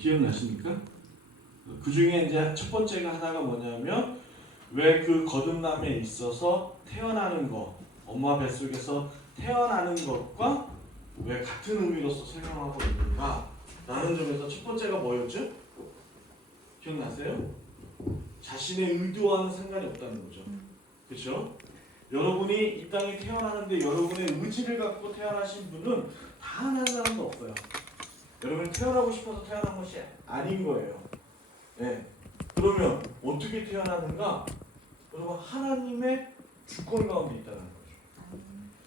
기억나십니까? 그 중에 이제 첫 번째가 하나가 뭐냐면 왜 그 거듭남에 있어서 태어나는 것, 엄마 뱃속에서 태어나는 것과 왜 같은 의미로서 설명하고 있는가 라는 점에서 첫 번째가 뭐였죠? 기억나세요? 자신의 의도와는 상관이 없다는 거죠. 그렇죠? 여러분이 이 땅에 태어나는데 여러분의 의지를 갖고 태어나신 분은 다 한 사람도 없어요. 여러분이 태어나고 싶어서 태어난 것이 아닌 거예요. 네. 그러면 어떻게 태어나는가? 여러분 하나님의 주권 가운데 있다는 거죠.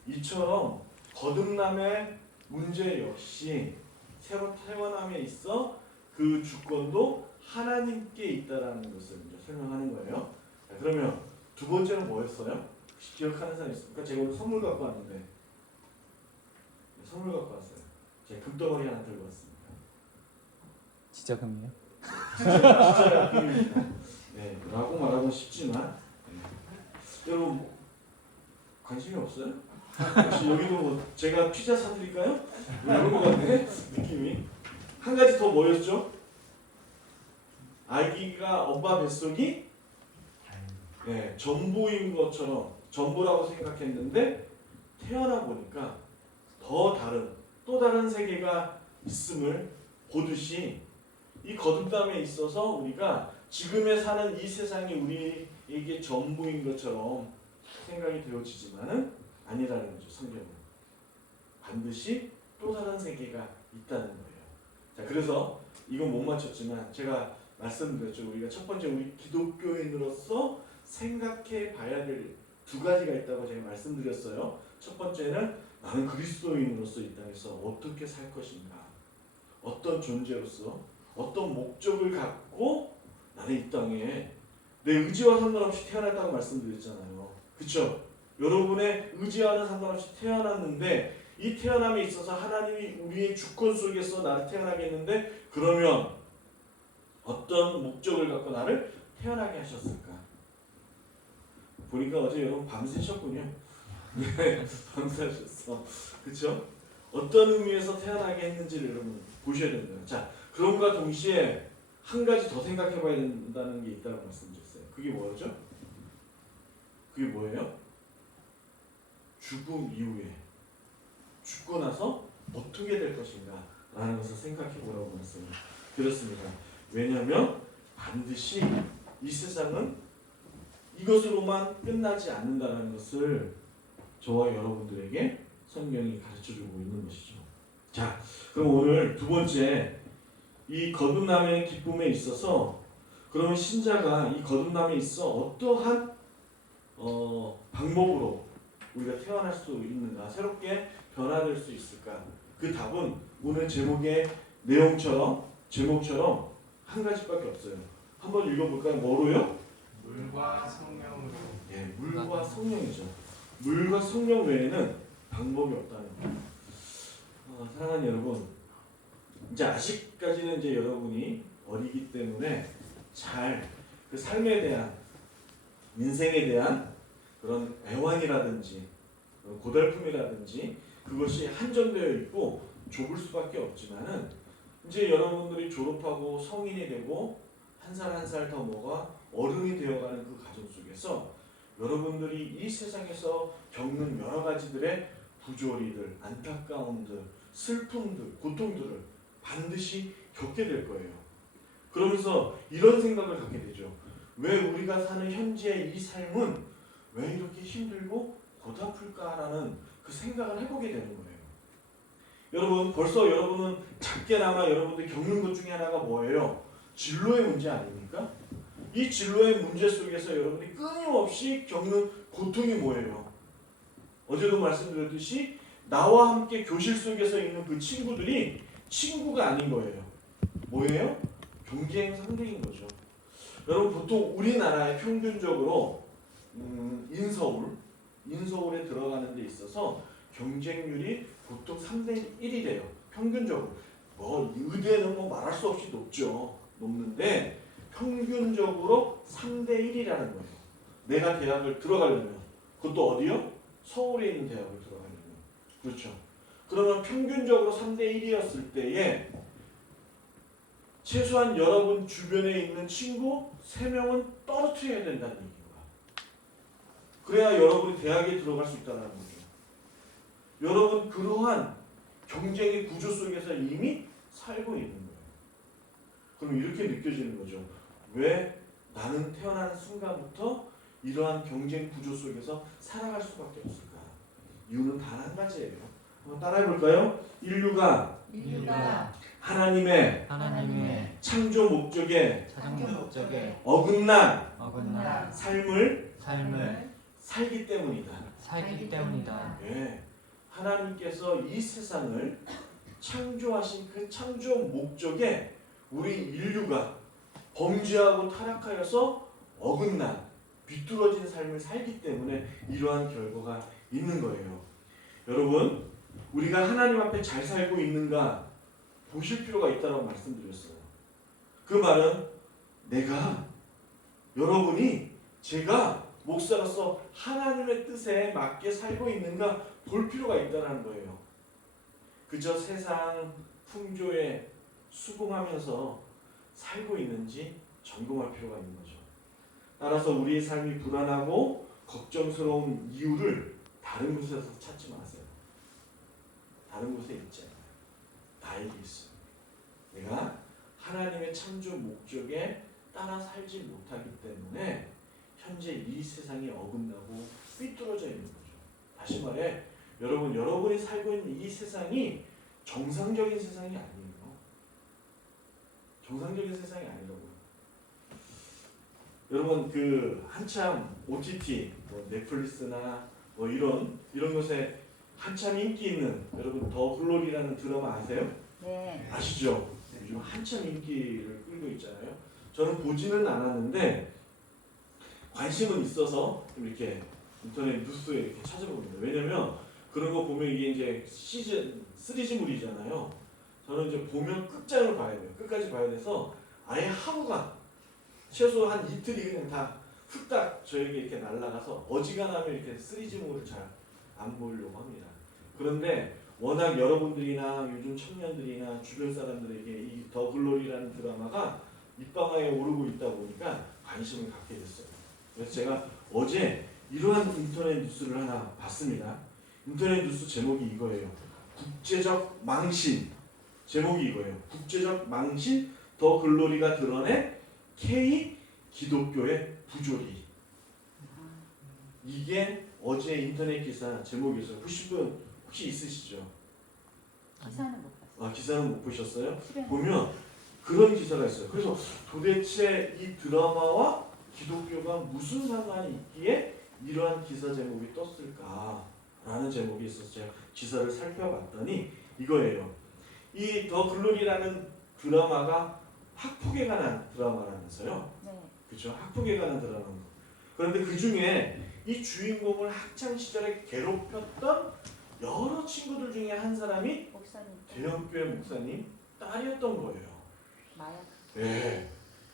이처럼 거듭남의 문제 역시 새로 태어남에 있어 그 주권도 하나님께 있다라는 것을 이제 설명하는 거예요. 자, 그러면 두 번째는 뭐였어요? 혹시 기억하는 사람 있습니까? 제가 오늘 선물 갖고 왔는데 선물 갖고 왔어요. 제가 금덩어리 하나 들고 왔습니다. 진짜 금이요? 진짜 금입니다. 네, 라고 말하고 싶지만 네. 여러분 뭐, 관심이 없어요? 혹시 여기도 뭐 제가 피자 사드릴까요? 이런 거 같네 느낌이. 한 가지 더 뭐였죠? 아기가 엄마 뱃속이 네, 전부인 것처럼 전부라고 생각했는데 태어나 보니까 더 다른 또 다른 세계가 있음을 보듯이 이 거듭남에 있어서 우리가 지금에 사는 이 세상이 우리에게 전부인 것처럼 생각이 되어지지만은 아니라는 거죠. 성경은 반드시 또 다른 세계가 있다는 거예요. 자, 그래서 이건 못 맞췄지만 제가 말씀드렸죠. 우리가 첫 번째 우리 기독교인으로서 생각해 봐야 될 두 가지가 있다고 제가 말씀드렸어요. 첫 번째는 나는 그리스도인으로서 이 땅에서 어떻게 살 것인가, 어떤 존재로서 어떤 목적을 갖고 나는 이 땅에 내 의지와 상관없이 태어났다고 말씀드렸잖아요. 그렇죠? 여러분의 의지와는 상관없이 태어났는데 이 태어남에 있어서 하나님이 우리의 주권 속에서 나를 태어나게 했는데 그러면 어떤 목적을 갖고 나를 태어나게 하셨을까? 보니까 어제 여러분 밤새셨군요. 네, 밤새셨어. 그렇죠? 어떤 의미에서 태어나게 했는지를 여러분 보셔야 됩니다. 자, 그럼과 동시에 한 가지 더 생각해 봐야 된다는 게 있다고 말씀드렸어요. 그게 뭐죠? 그게 뭐예요? 죽음 이후에 죽고 나서 어떻게 될 것인가 라는 것을 생각해 보라고 말씀드렸습니다. 왜냐하면 반드시 이 세상은 이것으로만 끝나지 않는다는 것을 저와 여러분들에게 성경이 가르쳐주고 있는 것이죠. 자, 그럼 오늘 두 번째 이 거듭남의 기쁨에 있어서 그러면 신자가 이 거듭남에 있어 어떠한 방법으로 우리가 태어날 수 있는가, 새롭게 변화될 수 있을까? 그 답은 오늘 제목의 제목처럼 한 가지밖에 없어요. 한번 읽어볼까요? 뭐로요? 물과 성령으로. 예, 물과 성령이죠. 물과 성령 외에는 방법이 없다는 거예요. 사랑하는 여러분, 이제 아직까지는 이제 여러분이 어리기 때문에 잘 그 삶에 대한 인생에 대한 그런 애환이라든지 고달픔이라든지 그것이 한정되어 있고 좁을 수밖에 없지만은 이제 여러분들이 졸업하고 성인이 되고 한 살 한 살 더 먹어 어른이 되어가는 그 과정 속에서 여러분들이 이 세상에서 겪는 여러 가지들의 부조리들, 안타까움들, 슬픔들, 고통들을 반드시 겪게 될 거예요. 그러면서 이런 생각을 갖게 되죠. 왜 우리가 사는 현재의 이 삶은 왜 이렇게 힘들고 고달플까라는 그 생각을 해보게 되는 거예요. 여러분, 벌써 여러분은 작게나마 여러분들이 겪는 것 중에 하나가 뭐예요? 진로의 문제 아닙니까? 이 진로의 문제 속에서 여러분이 끊임없이 겪는 고통이 뭐예요? 어제도 말씀드렸듯이 나와 함께 교실 속에서 있는 그 친구들이 친구가 아닌 거예요. 뭐예요? 경쟁 상대인 거죠. 여러분 보통 우리나라에 평균적으로 인서울에 들어가는 데 있어서 경쟁률이 보통 3대 1이 돼요. 평균적으로. 의대는 말할 수 없이 높는데 평균적으로 3대 1이라는 거예요. 내가 대학을 들어가려면 그것도 어디요? 서울에 있는 대학을 들어가려면. 그렇죠. 그러면 평균적으로 3대 1이었을 때에 최소한 여러분 주변에 있는 친구 3명은 떨어뜨려야 된다는 얘기인 거야. 그래야 여러분이 대학에 들어갈 수 있다는 거죠. 여러분 그러한 경쟁의 구조 속에서 이미 살고 있는 거예요. 그럼 이렇게 느껴지는 거죠. 왜 나는 태어나는 순간부터 이러한 경쟁 구조 속에서 살아갈 수밖에 없을까? 이유는 단 한 가지예요. 한번 따라해 볼까요? 인류가 하나님의 창조 목적에 어긋난 삶을 살기 때문이다. 예, 하나님께서 이 세상을 창조하신 그 창조 목적에 우리 인류가 범죄하고 타락하여서 어긋난 비뚤어진 삶을 살기 때문에 이러한 결과가 있는 거예요. 여러분, 우리가 하나님 앞에 잘 살고 있는가 보실 필요가 있다고 말씀드렸어요. 그 말은 제가 목사로서 하나님의 뜻에 맞게 살고 있는가 볼 필요가 있다는 거예요. 그저 세상 풍조에 수긍하면서 살고 있는지 점검할 필요가 있는 거죠. 따라서 우리의 삶이 불안하고 걱정스러운 이유를 다른 곳에서 찾지 마세요. 다른 곳에 있지 않아요. 나에게 있어요. 내가 하나님의 창조 목적에 따라 살지 못하기 때문에 현재 이 세상이 어긋나고 삐뚤어져 있는 거죠. 다시 말해, 여러분이 살고 있는 이 세상이 정상적인 세상이 아니에요. 정상적인 세상이 아니라고요. 여러분 그 한참 OTT, 넷플릭스나 이런 것에 한참 인기 있는 여러분 더 글로리라는 드라마 아세요? 네. 아시죠? 요즘 한참 인기를 끌고 있잖아요. 저는 보지는 않았는데 관심은 있어서 이렇게 인터넷 뉴스에 이렇게 찾아봅니다. 왜냐면 그런 거 보면 이게 이제 시즌 시리즈물이잖아요. 저는 이제 보면 끝장을 봐야 돼요. 끝까지 봐야 돼서 아예 하루가 최소 한 이틀이 그냥 다 후딱 저에게 이렇게 날아가서 어지간하면 이렇게 시리즈물을 잘 안 보려고 합니다. 그런데 워낙 여러분들이나 요즘 청년들이나 주변 사람들에게 이 더 글로리라는 드라마가 입방아에 오르고 있다 보니까 관심을 갖게 됐어요. 그래서 제가 어제 이러한 인터넷 뉴스를 하나 봤습니다. 인터넷 뉴스 제목이 이거예요. 국제적 망신. 제목이 이거예요. 국제적 망신 더 글로리가 드러낸 K 기독교의 부조리. 이게 어제 인터넷 기사 제목이었어요. 보신 분 혹시 있으시죠? 기사는 못 봤어요. 기사는 못 보셨어요? 실행. 보면 그런 기사가 있어요. 그래서 도대체 이 드라마와 기독교가 무슨 상관이 있기에 이러한 기사 제목이 떴을까라는 제목이 있어서 제가 기사를 살펴봤더니 이거예요. 이 더 글로리라는 드라마가 학폭에 관한 드라마라면서요. 네. 그렇죠? 학폭에 관한 드라마. 그런데 그 중에 이 주인공을 학창 시절에 괴롭혔던 여러 친구들 중에 한 사람이 목사님. 대형교회 목사님 딸이었던 거예요. 마약. 네.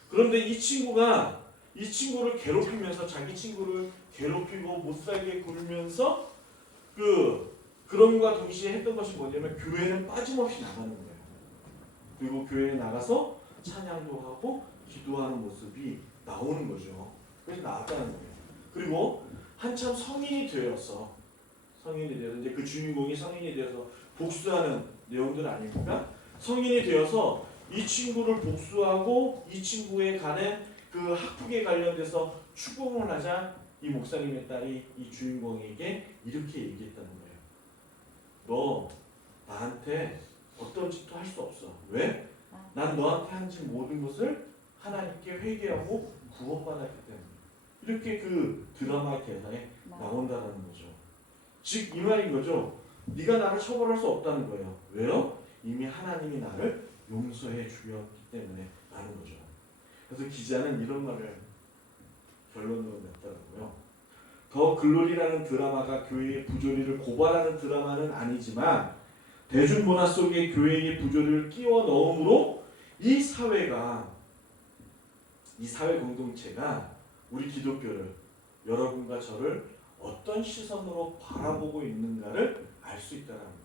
그런데 이 친구가 이 친구를 괴롭히면서 자기 친구를 괴롭히고 못살게 굴면서 그런과 동시에 했던 것이 뭐냐면 교회는 빠짐없이 나가는 거예요. 그리고 교회에 나가서 찬양도 하고 기도하는 모습이 나오는 거죠. 그래서 나왔다는 거예요. 그리고 한참 성인이 되어서 이제 그 주인공이 성인이 되어서 복수하는 내용들 아닙니까? 성인이 되어서 이 친구를 복수하고 이 친구에 관한 그 학폭에 관련돼서 추궁을 하자 이 목사님의 딸이 이 주인공에게 이렇게 얘기했다는 거예요. 너 나한테 어떤 짓도 할 수 없어. 왜? 난 너한테 한 짓 모든 것을 하나님께 회개하고 구원받았기 때문에. 이렇게 그 드라마 대사에 나온다는 거죠. 즉 이 말인 거죠. 네가 나를 처벌할 수 없다는 거예요. 왜요? 이미 하나님이 나를 용서해 주었기 때문에 라는 거죠. 그래서 기자는 이런 말을 결론으로 냈더라고요. 더 글로리라는 드라마가 교회의 부조리를 고발하는 드라마는 아니지만 대중문화 속에 교회의 부조리를 끼워 넣음으로 이 사회 공동체가 우리 기독교를, 여러분과 저를 어떤 시선으로 바라보고 있는가를 알 수 있다는 거예요.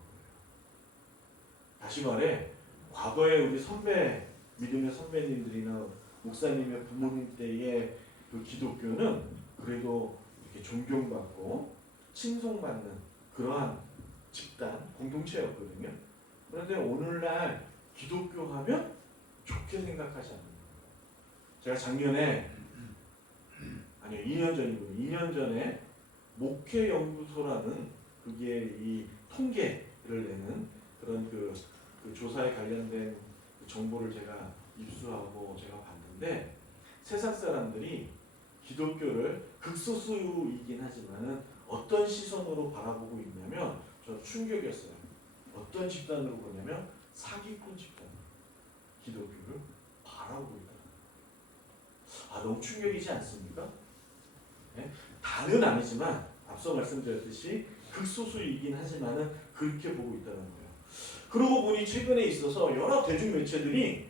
다시 말해 과거에 우리 선배 믿음의 선배님들이나 목사님의 부모님 때의 그 기독교는 그래도 이렇게 존경받고 칭송받는 그러한 집단 공동체였거든요. 그런데 오늘날 기독교 하면 좋게 생각하지 않는 거예요. 제가 작년에 아니요 2년 전이고 2년 전에 목회연구소라는 그게 이 통계를 내는 그런 그 조사에 관련된 그 정보를 제가 입수하고 제가 봤는데 세상 사람들이 기독교를 극소수이긴 하지만은 어떤 시선으로 바라보고 있냐면 저 충격이었어요. 어떤 집단으로 보냐면 사기꾼 집단 기독교를 바라보고 있다. 아 너무 충격이지 않습니까? 네? 다는 아니지만 앞서 말씀드렸듯이 극소수이긴 하지만은 그렇게 보고 있다는 거예요. 그러고 보니 최근에 있어서 여러 대중 매체들이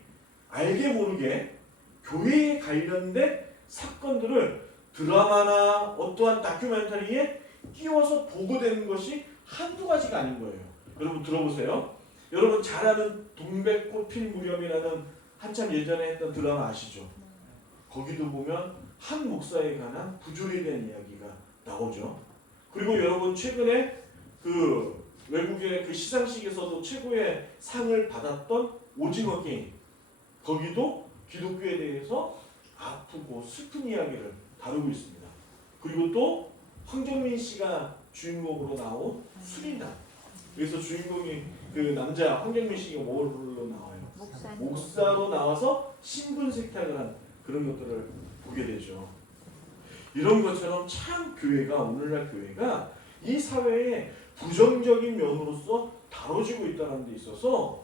알게 모르게 교회에 관련된 사건들을 드라마나 어떠한 다큐멘터리에 끼워서 보고되는 것이 한두 가지가 아닌 거예요. 여러분 들어보세요. 여러분 잘 아는 동백꽃 필 무렵이라는 한참 예전에 했던 드라마 아시죠? 거기도 보면 한 목사에 관한 부조리에 대한 이야기가 나오죠. 그리고 여러분 최근에 그 외국의 그 시상식에서도 최고의 상을 받았던 오징어 게임 거기도 기독교에 대해서 아프고 슬픈 이야기를 다루고 있습니다. 그리고 또 황정민 씨가 주인공으로 나온 수리남 그래서 주인공이 그 남자 황정민 씨가 뭘로 나와요? 목사로 나와서 신분 세탁을 한 그런 것들을 보게 되죠. 이런 것처럼 참 교회가 오늘날 교회가 이 사회에 부정적인 면으로서 다뤄지고 있다는 데 있어서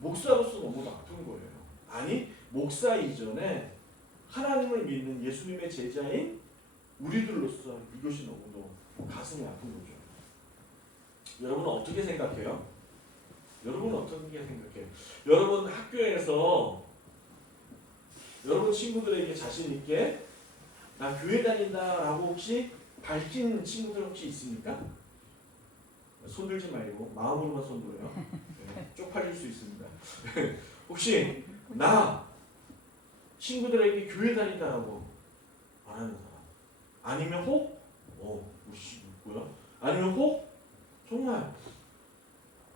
목사로서 너무 나쁜 거예요. 아니 목사 이전에 하나님을 믿는 예수님의 제자인 우리들로서 이것이 너무도 가슴이 아픈 거죠. 여러분은 어떻게 생각해요? 여러분은 어떻게 생각해요? 여러분 학교에서 여러분 친구들에게 자신 있게 나 교회 다닌다 라고 혹시 밝힌 친구들 혹시 있습니까? 손 들지 말고 마음으로만 손 들어요. 네, 쪽팔릴 수 있습니다. 혹시 나 친구들에게 교회 다닌다라고 말하는 사람 아니면 혹 무시 있고요. 아니면 혹 정말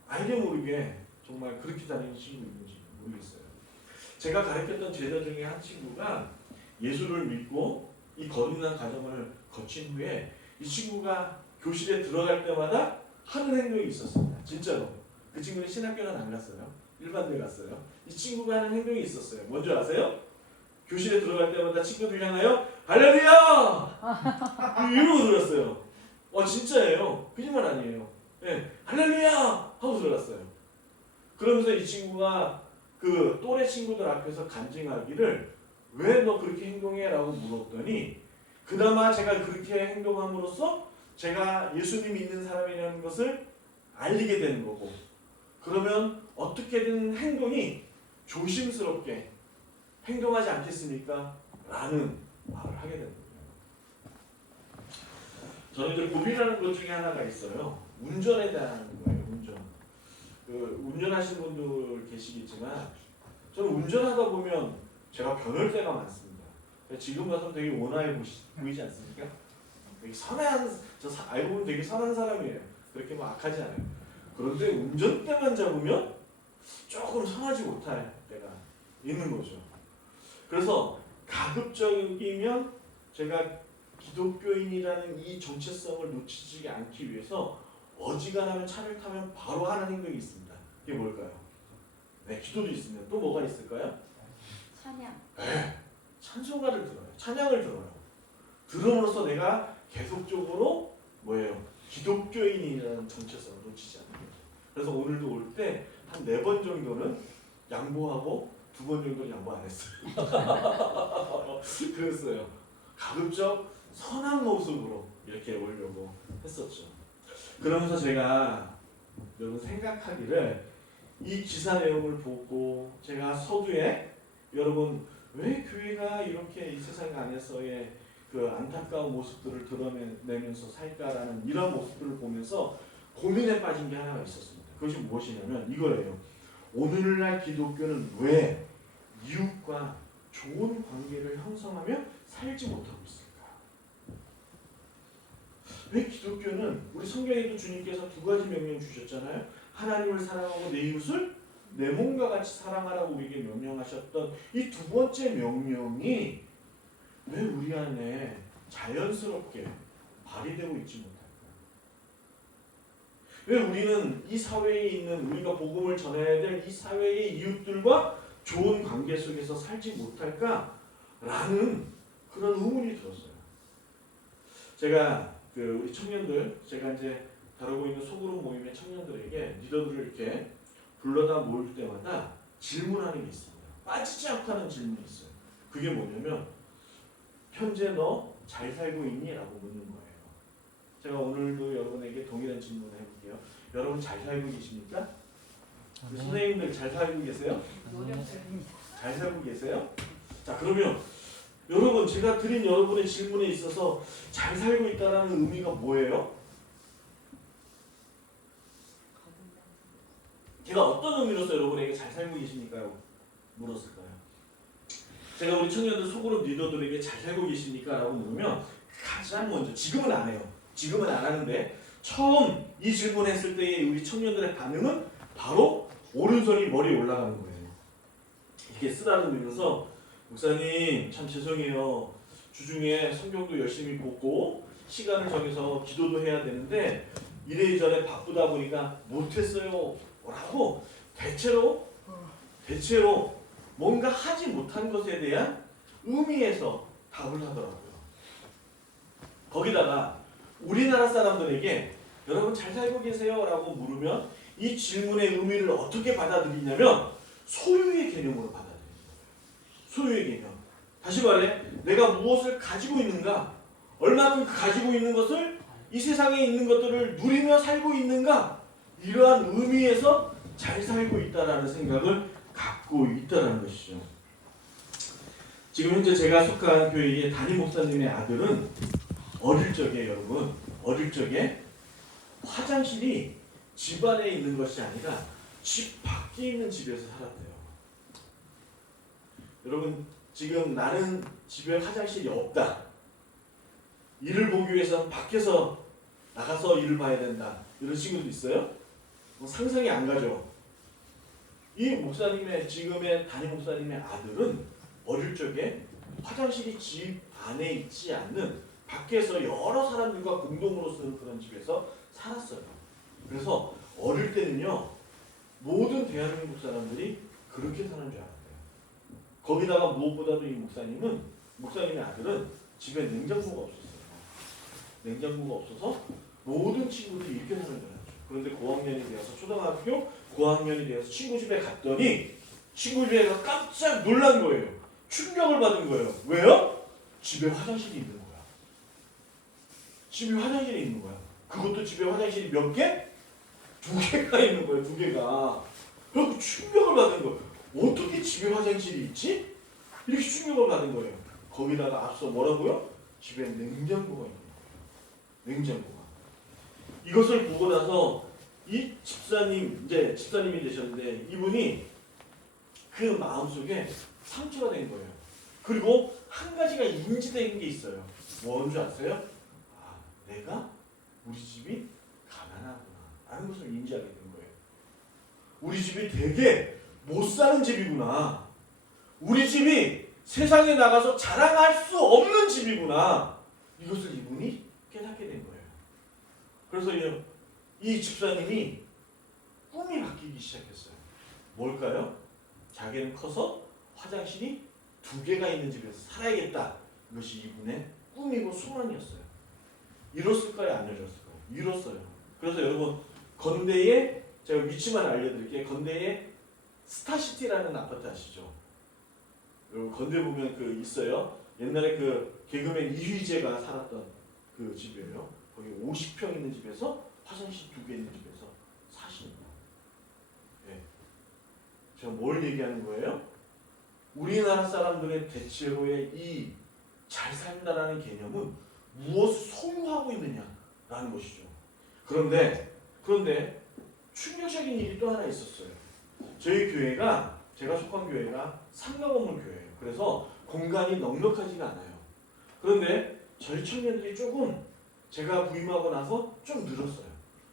알게 모르게 정말 그렇게 다니는 친구 있는지 모르겠어요. 제가 가르쳤던 제자 중에 한 친구가 예수를 믿고 이 거듭난 과정을 거친 후에 이 친구가 교실에 들어갈 때마다 하는 행동이 있었습니다. 진짜로. 그 친구는 신학교는 안 갔어요. 일반대 갔어요. 이 친구가 하는 행동이 있었어요. 뭔지 아세요? 교실에 들어갈 때마다 친구들 향하여 할렐루야! 이러고 들었어요. 진짜예요. 거짓말 아니에요. 네, 할렐루야! 하고 들어갔어요. 그러면서 이 친구가 그 또래 친구들 앞에서 간증하기를 왜 너 그렇게 행동해? 라고 물었더니 그나마 제가 그렇게 행동함으로써 제가 예수님 믿는 사람이라는 것을 알리게 되는 거고 그러면 어떻게든 행동이 조심스럽게 행동하지 않겠습니까? 라는 말을 하게 되는 거예요. 저는 이제 고민하는 것 중에 하나가 있어요. 운전에 대한 거예요. 운전하시는 분들 계시겠지만 저는 운전하다 보면 제가 변할 때가 많습니다. 지금 봐서 되게 온화해 보이지 않습니까? 되게 선한, 알고 보면 되게 선한 사람이에요. 그렇게 뭐 악하지 않아요. 그런데 운전대만 잡으면 조금 선하지 못할 때가 있는 거죠. 그래서 가급적이면 제가 기독교인이라는 이 정체성을 놓치지 않기 위해서 어지간하면 차를 타면 바로 하는 행동이 있습니다. 그게 뭘까요? 네, 기도도 있습니다. 또 뭐가 있을까요? 찬양. 네, 찬송가를 들어요. 찬양을 들어요. 들음으로써 내가 계속적으로 뭐예요? 기독교인이라는 정체성을 놓치지 않는 거죠. 그래서 오늘도 올 때 한 4번 정도는 양보하고 2번 정도는 양보 안 했어요. 그랬어요. 가급적 선한 모습으로 이렇게 오려고 했었죠. 그러면서 제가 여러분 생각하기를 이 기사 내용을 보고 제가 서두에 여러분 왜 교회가 이렇게 이 세상 안에서의 그 안타까운 모습들을 드러내면서 살까라는 이런 모습들을 보면서 고민에 빠진 게 하나가 있었습니다. 그것이 무엇이냐면 이거예요. 오늘날 기독교는 왜 이웃과 좋은 관계를 형성하며 살지 못하고 있을까? 왜 기독교는 우리 성경에도 주님께서 두 가지 명령 주셨잖아요. 하나님을 사랑하고 내 이웃을 내 몸과 같이 사랑하라고 우리에게 명령하셨던 이 두 번째 명령이 왜 우리 안에 자연스럽게 발휘되고 있지 못할까? 왜 우리는 이 사회에 있는 우리가 복음을 전해야 될 이 사회의 이웃들과 좋은 관계 속에서 살지 못할까? 라는 그런 의문이 들었어요. 제가 우리 청년들, 제가 이제 다루고 있는 소그룹 모임의 청년들에게 리더들을 이렇게 불러다 모을 때마다 질문하는 게 있습니다. 빠지지 않고 하는 질문이 있어요. 그게 뭐냐면 현재 너 잘 살고 있니? 라고 묻는 거예요. 제가 오늘도 여러분에게 동일한 질문을 해볼게요. 여러분 잘 살고 계십니까? 우리 선생님들 잘 살고 계세요? 잘 살고 계세요? 자, 그러면 여러분, 제가 드린 여러분의 질문에 있어서 잘 살고 있다는 의미가 뭐예요? 제가 어떤 의미로서 여러분에게 잘 살고 계십니까? 물었을까요? 제가 우리 청년들 소그룹 리더들에게 잘 살고 계십니까? 라고 물으면 가장 먼저, 지금은 안 해요. 지금은 안 하는데 처음 이 질문했을 때의 우리 청년들의 반응은 바로 오른손이 머리에 올라가는 거예요. 이렇게 쓰다듬으면서 목사님 참 죄송해요. 주중에 성경도 열심히 보고 시간을 정해서 기도도 해야 되는데 이래저래 바쁘다 보니까 못했어요. 라고 대체로 뭔가 하지 못한 것에 대한 의미에서 답을 하더라고요. 거기다가 우리나라 사람들에게 여러분 잘 살고 계세요? 라고 물으면 이 질문의 의미를 어떻게 받아들이냐면 소유의 개념으로 받아들입니다. 소유의 개념. 다시 말해 내가 무엇을 가지고 있는가, 얼마큼 가지고 있는 것을 이 세상에 있는 것들을 누리며 살고 있는가, 이러한 의미에서 잘 살고 있다라는 생각을 갖고 있다라는 것이죠. 지금 현재 제가 속한 교회의 담임 목사님의 아들은 어릴 적에 화장실이 집 안에 있는 것이 아니라 집 밖에 있는 집에서 살았대요. 여러분, 지금 나는 집에 화장실이 없다, 일을 보기 위해서는 밖에서 나가서 일을 봐야 된다, 이런 친구도 있어요? 상상이 안 가죠. 이 목사님의 지금의 담임 목사님의 아들은 어릴 적에 화장실이 집 안에 있지 않는 밖에서 여러 사람들과 공동으로 쓰는 그런 집에서 살았어요. 그래서 어릴 때는요, 모든 대한민국 사람들이 그렇게 사는 줄 알았대요. 거기다가 무엇보다도 이 목사님의 아들은 집에 냉장고가 없었어요. 냉장고가 없어서 모든 친구들이 이렇게 사는 줄 알았죠. 그런데 고학년이 되어서 초등학교 고학년이 되어서 친구 집에 갔더니 친구 집에 가서 깜짝 놀란 거예요. 충격을 받은 거예요. 왜요? 집에 화장실이 있는 거야. 집에 화장실이 있는 거야. 그것도 집에 화장실이 몇 개? 2개가 있는 거예요. 2개가. 그래서 충격을 받은 거예요. 어떻게 집에 화장실이 있지? 이렇게 충격을 받은 거예요. 거기다가 앞서 뭐라고요? 집에 냉장고가 있는 거예요. 냉장고가. 이것을 보고 나서 이 집사님, 이제 집사님이 되셨는데 이분이 그 마음속에 상처가 된 거예요. 그리고 한 가지가 인지된 게 있어요. 뭔 줄 아세요? 아, 내가 우리 집이 가난하구나 라는 것을 인지하게 된 거예요. 우리 집이 되게 못 사는 집이구나. 우리 집이 세상에 나가서 자랑할 수 없는 집이구나. 이것을 이분이 깨닫게 된 거예요. 그래서 이 집사님이 꿈이 바뀌기 시작했어요. 뭘까요? 자기는 커서 화장실이 2개가 있는 집에서 살아야겠다. 이것이 이분의 꿈이고 소원이었어요. 이뤘을까요? 안 이뤘을까요? 이뤘어요. 그래서 여러분, 건대에 제가 위치만 알려드릴게요. 건대에 스타시티라는 아파트 아시죠? 여러분, 건대 보면 그 있어요. 옛날에 그 개그맨 이휘재가 살았던 그 집이에요. 거기 50평 있는 집에서 화장실 2개 있는 집에서 사시는 거예요. 네. 제가 뭘 얘기하는 거예요? 우리나라 사람들의 대체로의 이 잘 산다라는 개념은 무엇을 소유하고 있느냐라는 것이죠. 그런데 충격적인 일이 또 하나 있었어요. 저희 교회가 제가 속한 교회가 상가 건물 교회예요. 그래서 공간이 넉넉하지가 않아요. 그런데 저희 청년들이 조금 제가 부임하고 나서 좀 늘었어요.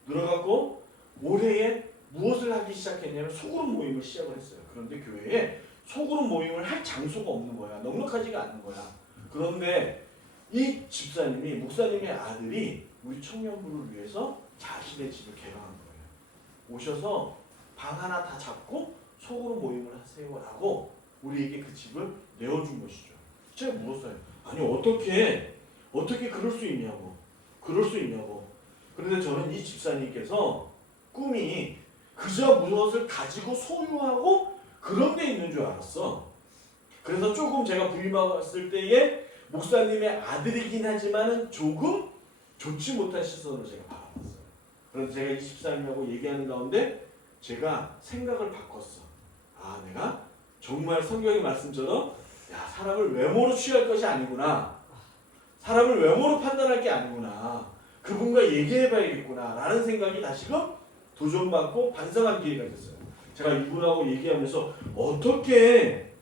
늘어갖고 올해에 무엇을 하기 시작했냐면 소그룹 모임을 시작을 했어요. 그런데 교회에 소그룹 모임을 할 장소가 없는 거야. 넉넉하지가 않는 거야. 그런데 이 집사님이 목사님의 아들이 우리 청년부를 위해서 자신의 집을 개방한 거예요. 오셔서 방 하나 다 잡고 소그룹 모임을 하세요라고 우리에게 그 집을 내어준 것이죠. 제가 물었어요. 아니 어떻게 그럴 수 있냐고. 그런데 저는 이 집사님께서 꿈이 그저 무엇을 가지고 소유하고 그런 데 있는 줄 알았어. 그래서 조금 제가 부임했을 때에 목사님의 아들이긴 하지만은 조금 좋지 못한 시선으로 제가 바라봤어요. 그래서 제가 이 집사님하고 얘기하는 가운데 제가 생각을 바꿨어. 아, 내가 정말 성경의 말씀처럼 사람을 외모로 취할 것이 아니구나. 사람을 외모로 판단할 게 아니구나. 그분과 얘기해봐야겠구나 라는 생각이 다시금 도전받고 반성한 기회가 됐어요. 제가 이분하고 얘기하면서 어떻게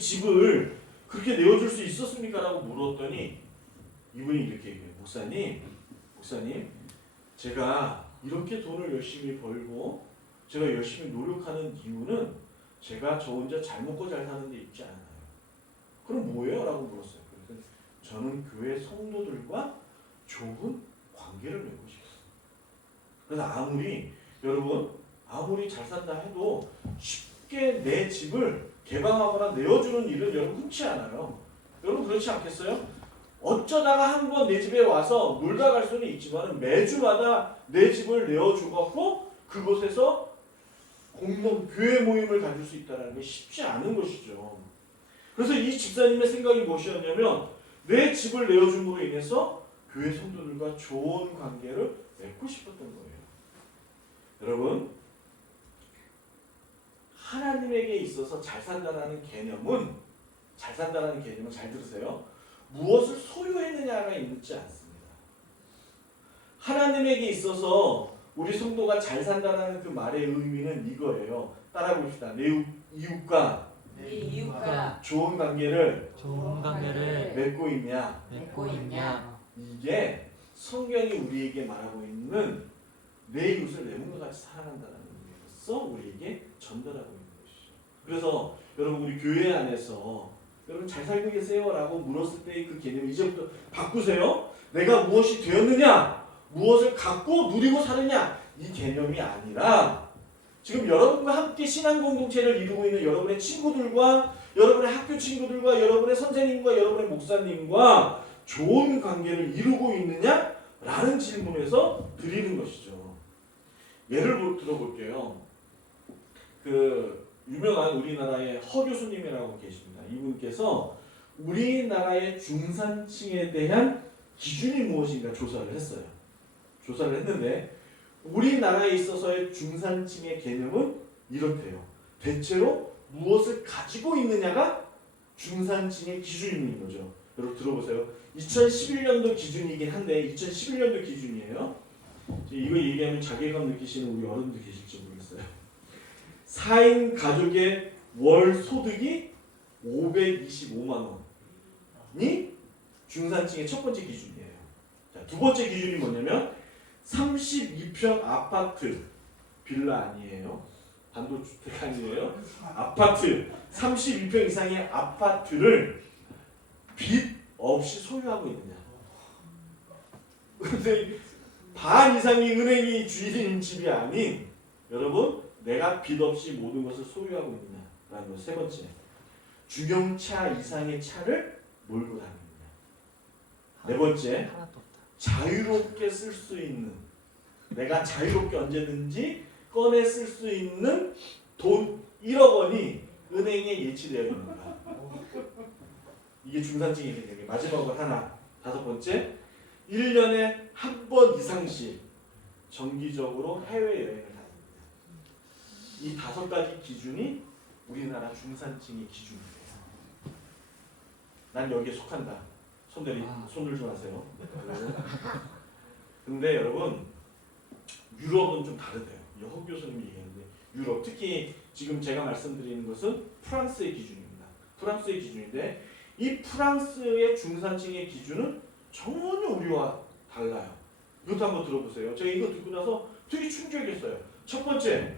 집을 그렇게 내어줄 수 있었습니까? 라고 물었더니 이분이 이렇게 얘기해요. 목사님 제가 이렇게 돈을 열심히 벌고 제가 열심히 노력하는 이유는 제가 저 혼자 잘 먹고 잘 사는 데 있지 않아요. 그럼 뭐예요? 라고 물었어요. 그래서 저는 교회 성도들과 좋은 관계를 맺고 싶어요. 그래서 아무리 잘 산다 해도 쉽게 내 집을 개방하거나 내어주는 일은 여러분 흔치 않아요. 여러분 그렇지 않겠어요? 어쩌다가 한번 내 집에 와서 놀다 갈 수는 있지만 매주마다 내 집을 내어주고 그곳에서 공동 교회 모임을 가질 수 있다는 게 쉽지 않은 것이죠. 그래서 이 집사님의 생각이 무엇이었냐면 내 집을 내어줌으로 인해서 교회 성도들과 좋은 관계를 맺고 싶었던 거예요. 여러분, 하나님에게 있어서 잘 산다는 개념은 잘 들으세요. 무엇을 소유했느냐가 있지 않습니다. 하나님에게 있어서 우리 성도가 잘 산다는 그 말의 의미는 이거예요. 따라 봅시다. 내 이웃과 좋은 관계를 맺고 있냐. 이게 성경이 우리에게 말하고 있는 내 이웃을 내 몸과 같이 사랑한다는 의미로서 우리에게 전달하고 있는 것이죠. 그래서 여러분 우리 교회 안에서 여러분 잘 살고 계세요? 라고 물었을 때의 그 개념 이제부터 바꾸세요. 내가 무엇이 되었느냐? 무엇을 갖고 누리고 사느냐? 이 개념이 아니라 지금 여러분과 함께 신앙 공동체를 이루고 있는 여러분의 친구들과 여러분의 학교 친구들과 여러분의 선생님과 여러분의 목사님과 좋은 관계를 이루고 있느냐? 라는 질문에서 드리는 것이죠. 예를 들어볼게요. 그 유명한 우리나라의 허 교수님이라고 계십니다. 이분께서 우리나라의 중산층에 대한 기준이 무엇인가 조사를 했어요. 조사를 했는데 우리나라에 있어서의 중산층의 개념은 이렇대요. 대체로 무엇을 가지고 있느냐가 중산층의 기준인 거죠. 여러분 들어보세요. 2011년도 기준이긴 한데 2011년도 기준이에요. 이거 얘기하면 자괴감 느끼시는 우리 어른들 계실지 모르겠어요. 4인 가족의 월 소득이 525만 원이 중산층의 첫 번째 기준이에요. 자, 두 번째 기준이 뭐냐면 32평 아파트, 빌라 아니에요. 단독주택 아니에요. 아파트 32평 이상의 아파트를 빚 없이 소유하고 있느냐. 그런데 반 이상이 은행이 주인인 집이 아닌 여러분 내가 빚 없이 모든 것을 소유하고 있느냐라는 것. 세 번째, 중형차 이상의 차를 몰고 다니느냐. 네 번째, 자유롭게 쓸 수 있는, 내가 자유롭게 언제든지 꺼내 쓸 수 있는 돈 1억 원이 은행에 예치되어 있는가. 이게 중산층의 개념이에요. 마지막으로 하나, 다섯 번째, 1년에 한 번 이상씩 정기적으로 해외여행을 다닙니다. 이 다섯 가지 기준이 우리나라 중산층의 기준이에요. 난 여기에 속한다. 손들 좀 하세요. 근데 여러분 유럽은 좀 다르대요. 허 교수님이 얘기하는데 유럽, 특히 지금 제가 말씀드리는 것은 프랑스의 기준입니다. 프랑스의 기준인데 이 프랑스의 중산층의 기준은 전혀 우리와 달라요. 이것도 한번 들어보세요. 제가 이거 듣고 나서 되게 충격이었어요. 첫 번째,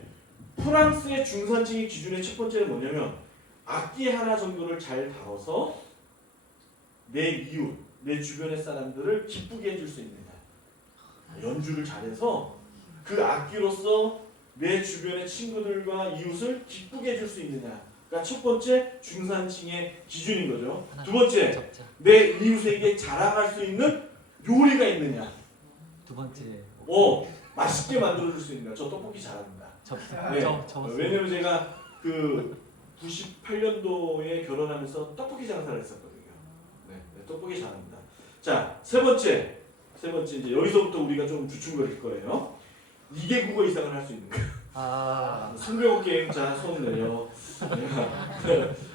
프랑스의 중산층의 기준의 첫 번째는 뭐냐면 악기 하나 정도를 잘 다뤄서 내 이웃, 내 주변의 사람들을 기쁘게 해줄 수 있느냐. 연주를 잘해서 그 악기로서 내 주변의 친구들과 이웃을 기쁘게 해줄 수 있느냐. 그러니까 첫 번째 중산층의 기준인 거죠. 두 번째, 적자. 내 이웃에게 자랑할 수 있는 요리가 있느냐. 두 번째. 맛있게 만들어줄 수 있느냐. 저 떡볶이 잘합니다. 적자. 네. 저 왜냐면 제가 그 98년도에 결혼하면서 떡볶이 장사를 했었거든요. 네, 떡볶이 잘합니다. 자, 세 번째 이제 여기서부터 우리가 좀 주춤거릴 거예요. 2개국어 이상을 할 수 있는 거예요. 성경어 게임 자 손 내려.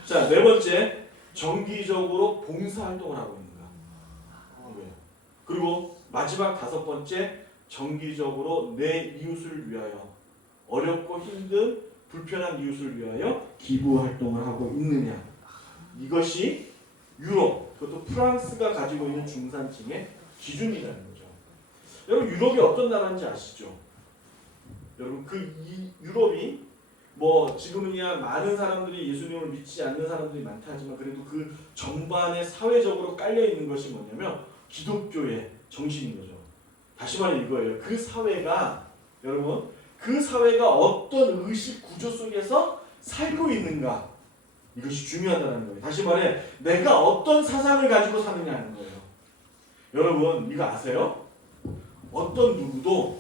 자, 네 번째 정기적으로 봉사 활동을 하고 있는가. 그리고 마지막 다섯 번째 정기적으로 내 이웃을 위하여 어렵고 힘든 불편한 이웃을 위하여 기부 활동을 하고 있느냐. 이것이 유럽, 그것도 프랑스가 가지고 있는 중산층의 기준이라는 거죠. 여러분 유럽이 어떤 나라인지 아시죠? 여러분 이 유럽이 뭐 지금은야 많은 사람들이 예수님을 믿지 않는 사람들이 많다 하지만 그래도 그 전반에 사회적으로 깔려 있는 것이 뭐냐면 기독교의 정신인 거죠. 다시 말해 이거예요. 그 사회가 여러분 그 사회가 어떤 의식 구조 속에서 살고 있는가 이것이 중요하다는 거예요. 다시 말해 내가 어떤 사상을 가지고 사느냐 하는 거예요. 여러분 이거 아세요? 어떤 누구도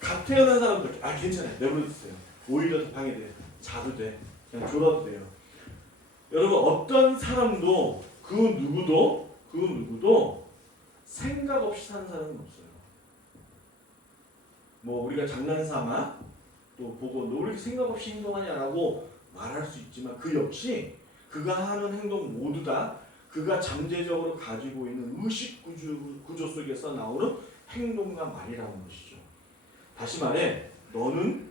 갓 태어난 사람들 괜찮아요. 내버려두세요. 오히려 더 방해돼요. 자도 돼. 그냥 졸아도 돼요. 여러분 어떤 사람도 그 누구도 생각 없이 사는 사람은 없어요. 뭐 우리가 장난삼아 또 보고 너 왜 이렇게 생각 없이 행동하냐라고 말할 수 있지만 그 역시 그가 하는 행동 모두 다 그가 잠재적으로 가지고 있는 의식 구조 속에서 나오는 행동과 말이라는 것이죠. 다시 말해 너는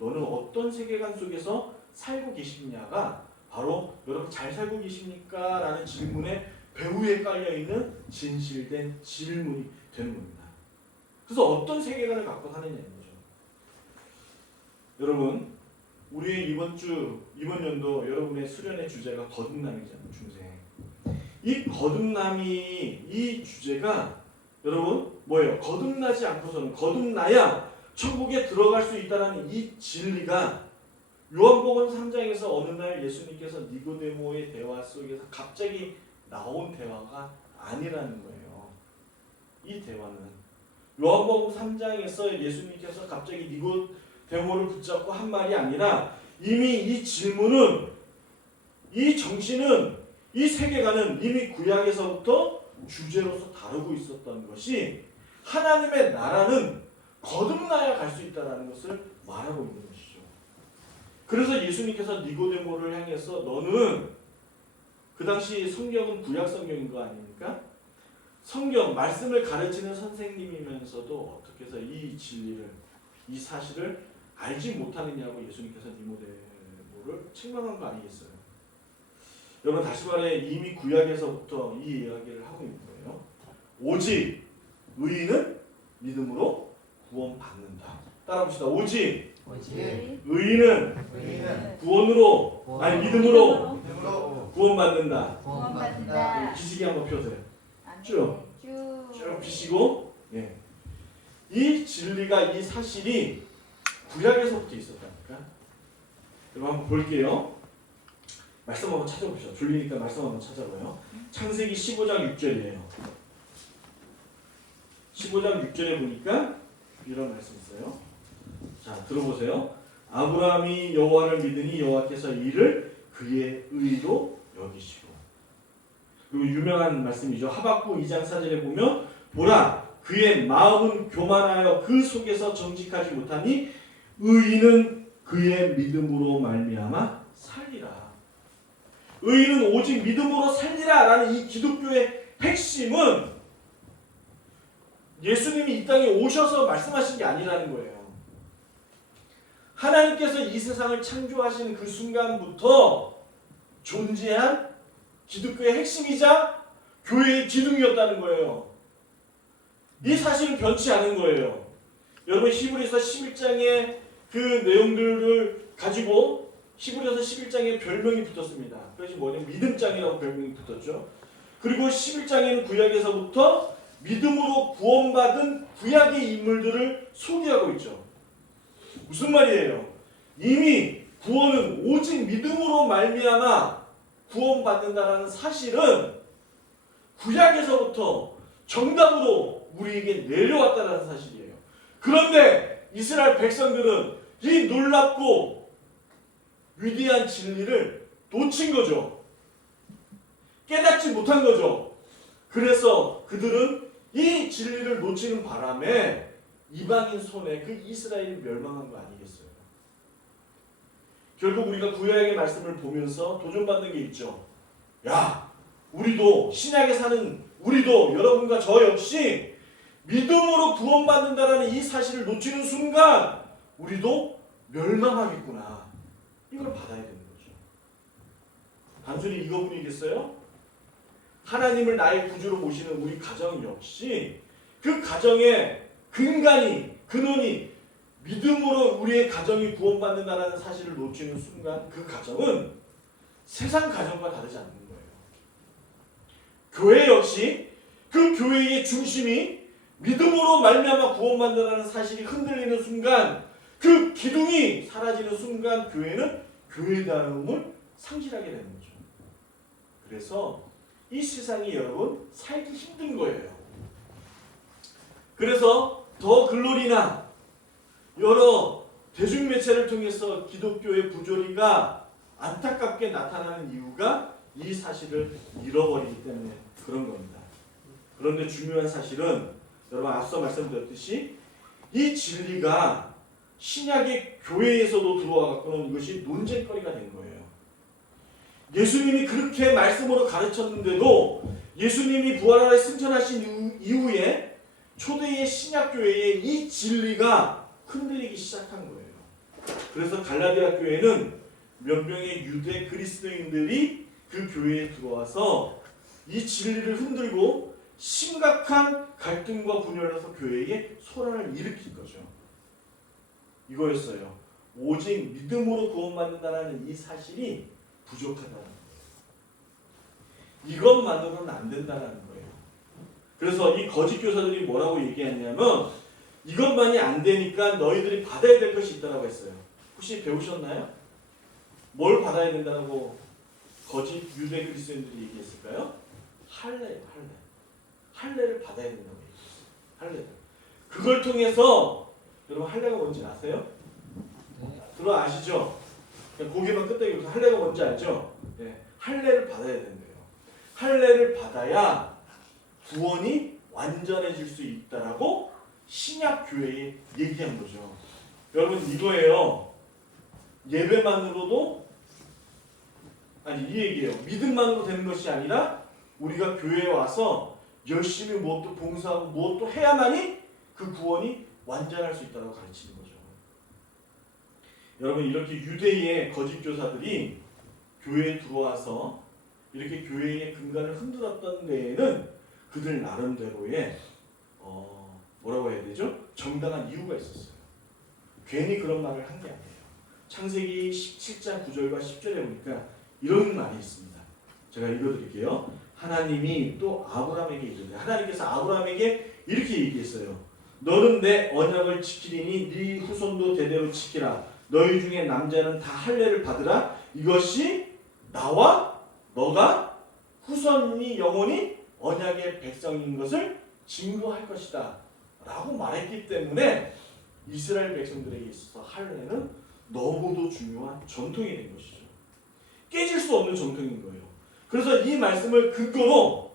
어떤 세계관 속에서 살고 계시냐가 바로 여러분 잘 살고 계십니까? 라는 질문에 배후에 깔려있는 진실된 질문이 되는 겁니다. 그래서 어떤 세계관을 갖고 사느냐는 거죠. 여러분 우리의 이번 연도 여러분의 수련의 주제가 거듭남이잖아요. 중생. 이 거듭남이 이 주제가 여러분 뭐예요? 거듭나지 않고서는 거듭나야 천국에 들어갈 수 있다는 이 진리가 요한복음 3장에서 어느 날 예수님께서 니고데모의 대화 속에서 갑자기 나온 대화가 아니라는 거예요. 이 대화는 요한복음 3장에서 예수님께서 갑자기 니고데모를 붙잡고 한 말이 아니라 이미 이 질문은 이 정신은 이 세계관은 이미 구약에서부터 주제로서 다루고 있었던 것이 하나님의 나라는 거듭나야 갈 수 있다는 것을 말하고 있는 것이죠. 그래서 예수님께서 니고데모를 향해서 너는 그 당시 성경은 구약 성경인 거 아닙니까? 성경 말씀을 가르치는 선생님이면서도 어떻게 해서 이 진리를 이 사실을 알지 못하느냐고 예수님께서 니고데모를 책망한 거 아니겠어요? 여러분 다시 말해 이미 구약에서부터 이 이야기를 하고 있는 거예요. 오직 의인은 믿음으로 구원받는다. 따라합시다. 오직 의인은 구원으로 아니 믿음으로 구원받는다. 구원받는다. 기지개 한번 펴세요. 쭉 피시고 이 진리가 이 사실이 구약에서부터 있었다니까. 여러분 한번 볼게요. 말씀 한번 찾아보시죠. 졸리니까 말씀 한번 찾아봐요. 창세기 15장 6절이에요. 15장 6절에 보니까 이런 말씀 있어요. 자, 들어보세요. 아브라함이 여호와를 믿으니 여호와께서 이를 그의 의로 여기시고. 그리고 유명한 말씀이죠. 하박국 2장 4절에 보면 보라 그의 마음은 교만하여 그 속에서 정직하지 못하니 의인은 그의 믿음으로 말미암아 살리라. 의인은 오직 믿음으로 살리라 라는 이 기독교의 핵심은 예수님이 이 땅에 오셔서 말씀하신 게 아니라는 거예요. 하나님께서 이 세상을 창조하신 그 순간부터 존재한 기독교의 핵심이자 교회의 기둥이었다는 거예요. 이 사실은 변치 않은 거예요. 여러분 히브리서 11장의 그 내용들을 가지고 히브리서 11장에 별명이 붙었습니다. 그것이 뭐냐면 믿음장이라고 별명이 붙었죠. 그리고 11장에는 구약에서부터 믿음으로 구원받은 구약의 인물들을 소개하고 있죠. 무슨 말이에요? 이미 구원은 오직 믿음으로 말미암아 구원받는다라는 사실은 구약에서부터 정답으로 우리에게 내려왔다는 사실이에요. 그런데 이스라엘 백성들은 이 놀랍고 위대한 진리를 놓친 거죠. 깨닫지 못한 거죠. 그래서 그들은 이 진리를 놓치는 바람에 이방인 손에 그 이스라엘이 멸망한 거 아니겠어요? 결국 우리가 구약의 말씀을 보면서 도전받는 게 있죠. 야, 우리도 신약에 사는 우리도 여러분과 저 역시 믿음으로 구원받는다라는 이 사실을 놓치는 순간 우리도 멸망하겠구나. 이걸 받아야 되는 거죠. 단순히 이거뿐이겠어요? 하나님을 나의 구주로 모시는 우리 가정 역시 그 가정의 근원이 믿음으로 우리의 가정이 구원받는다는 사실을 놓치는 순간 그 가정은 세상 가정과 다르지 않는 거예요. 교회 역시 그 교회의 중심이 믿음으로 말미암아 구원받는다는 사실이 흔들리는 순간 그 기둥이 사라지는 순간 교회는 교회다움을 상실하게 되는 거죠. 그래서 이 세상이 여러분 살기 힘든 거예요. 그래서 더 글로리나 여러 대중매체를 통해서 기독교의 부조리가 안타깝게 나타나는 이유가 이 사실을 잃어버리기 때문에 그런 겁니다. 그런데 중요한 사실은 여러분 앞서 말씀드렸듯이 이 진리가 신약의 교회에서도 들어와 갖고는 이것이 논쟁거리가 된 거예요. 예수님이 그렇게 말씀으로 가르쳤는데도 예수님이 부활하여 승천하신 이후에 초대의 신약교회의 이 진리가 흔들리기 시작한 거예요. 그래서 갈라디아 교회는 몇 명의 유대 그리스도인들이 그 교회에 들어와서 이 진리를 흔들고 심각한 갈등과 분열을 해서 교회에 소란을 일으킨 거죠. 이거였어요. 오직 믿음으로 구원받는다는 이 사실이 부족하다는 거예요. 이것만으로는 안 된다는 거예요. 그래서 이 거짓 교사들이 뭐라고 얘기했냐면 이것만이 안 되니까 너희들이 받아야 될 것이 있다고 했어요. 혹시 배우셨나요? 뭘 받아야 된다고 거짓 유대 그리스도인들이 얘기했을까요? 할례예요. 할례를 받아야 된다고 얘기했어요. 할례. 그걸 통해서 여러분 할례가 뭔지 아세요? 들어 아시죠? 고개만 끄덕이고 할례가 뭔지 알죠? 네. 할례를 받아야 된대요. 할례를 받아야 구원이 완전해질 수 있다라고 신약 교회에 얘기한 거죠. 여러분 이거예요. 예배만으로도 아니 이 얘기예요. 믿음만으로 되는 것이 아니라 우리가 교회에 와서 열심히 무엇도 봉사하고 무엇도 해야만이 그 구원이 완전할 수 있다고 가르치는 거죠. 여러분 이렇게 유대의 거짓 교사들이 교회에 들어와서 이렇게 교회의 근간을 흔들었던 데에는 그들 나름대로의 뭐라고 해야 되죠? 정당한 이유가 있었어요. 괜히 그런 말을 한 게 아니에요. 창세기 17장 9절과 10절에 보니까 이런 말이 있습니다. 제가 읽어드릴게요. 하나님이 또 아브라함에게 이르되 하나님께서 아브라함에게 이렇게 얘기했어요. 너는 내 언약을 지키리니 네 후손도 대대로 지키라. 너희 중에 남자는 다 할례를 받으라. 이것이 나와 너가 후손이 영원히 언약의 백성인 것을 증거할 것이다 라고 말했기 때문에 이스라엘 백성들에게 있어서 할례는 너무도 중요한 전통이 된 것이죠. 깨질 수 없는 전통인 거예요. 그래서 이 말씀을 근거로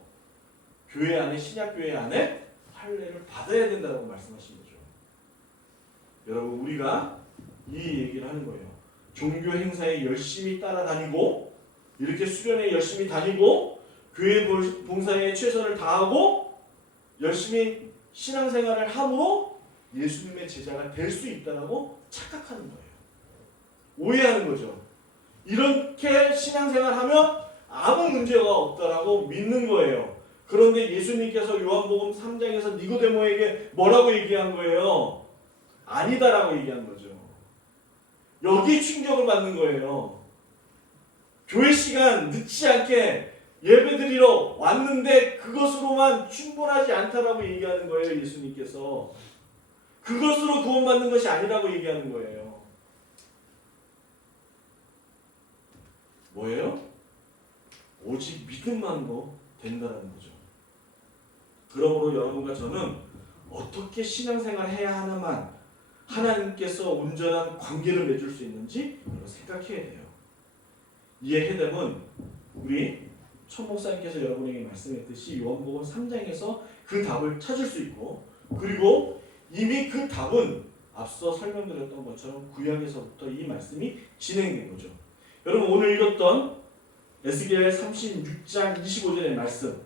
교회 안에 신약교회 안에 할례를 받아야 된다고 말씀하신 거죠. 여러분 우리가 이 얘기를 하는 거예요. 종교 행사에 열심히 따라다니고 이렇게 수련회 열심히 다니고 교회 봉사에 최선을 다하고 열심히 신앙생활을 함으로 예수님의 제자가 될 수 있다고 착각하는 거예요. 오해하는 거죠. 이렇게 신앙생활하면 아무 문제가 없다라고 믿는 거예요. 그런데 예수님께서 요한복음 3장에서 니고데모에게 뭐라고 얘기한 거예요? 아니다라고 얘기한 거죠. 여기 충격을 받는 거예요. 교회 시간 늦지 않게 예배드리러 왔는데 그것으로만 충분하지 않다라고 얘기하는 거예요. 예수님께서. 그것으로 구원받는 것이 아니라고 얘기하는 거예요. 뭐예요? 오직 믿음만으로 된다는 거죠. 그러므로 여러분과 저는 어떻게 신앙생활을 해야 하나만 하나님께서 온전한 관계를 맺을 수 있는지 생각해야 돼요. 이의 해답은 우리 천 목사님께서 여러분에게 말씀했듯이 요한복음 3장에서 그 답을 찾을 수 있고, 그리고 이미 그 답은 앞서 설명드렸던 것처럼 구약에서부터 이 말씀이 진행된 거죠. 여러분 오늘 읽었던 에스겔 36장 25절의 말씀과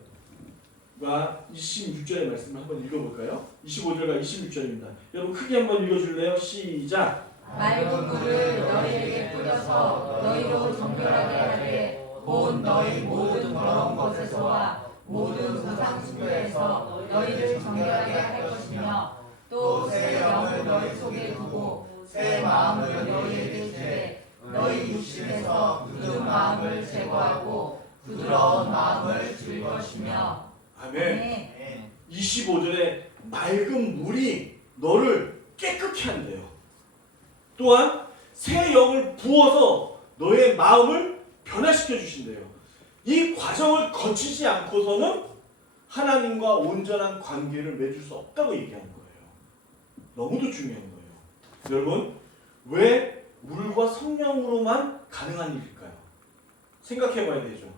26절의 말씀을 한번 읽어볼까요? 25절과 26절입니다. 여러분 크게 한번 읽어줄래요? 시작! 맑은 물을 너희에게 뿌려서 너희로 정결하게 하되 곧 너희 모든 더러운 것에서와 모든 우상 숭배에서 너희를 정결하게 할 것이며 또 새 영을 너희 속에 두고 새 마음을 너희에게 주되 너희 육신에서 굳은 마음을 제거하고 부드러운 마음을 줄 것이며. 아멘. 25절에 맑은 물이 너를 깨끗게 한대요. 또한 새 영을 부어서 너의 마음을 변화시켜 주신대요. 이 과정을 거치지 않고서는 하나님과 온전한 관계를 맺을 수 없다고 얘기하는 거예요. 너무도 중요한 거예요. 여러분, 왜 물과 성령으로만 가능한 일일까요? 생각해 봐야 되죠.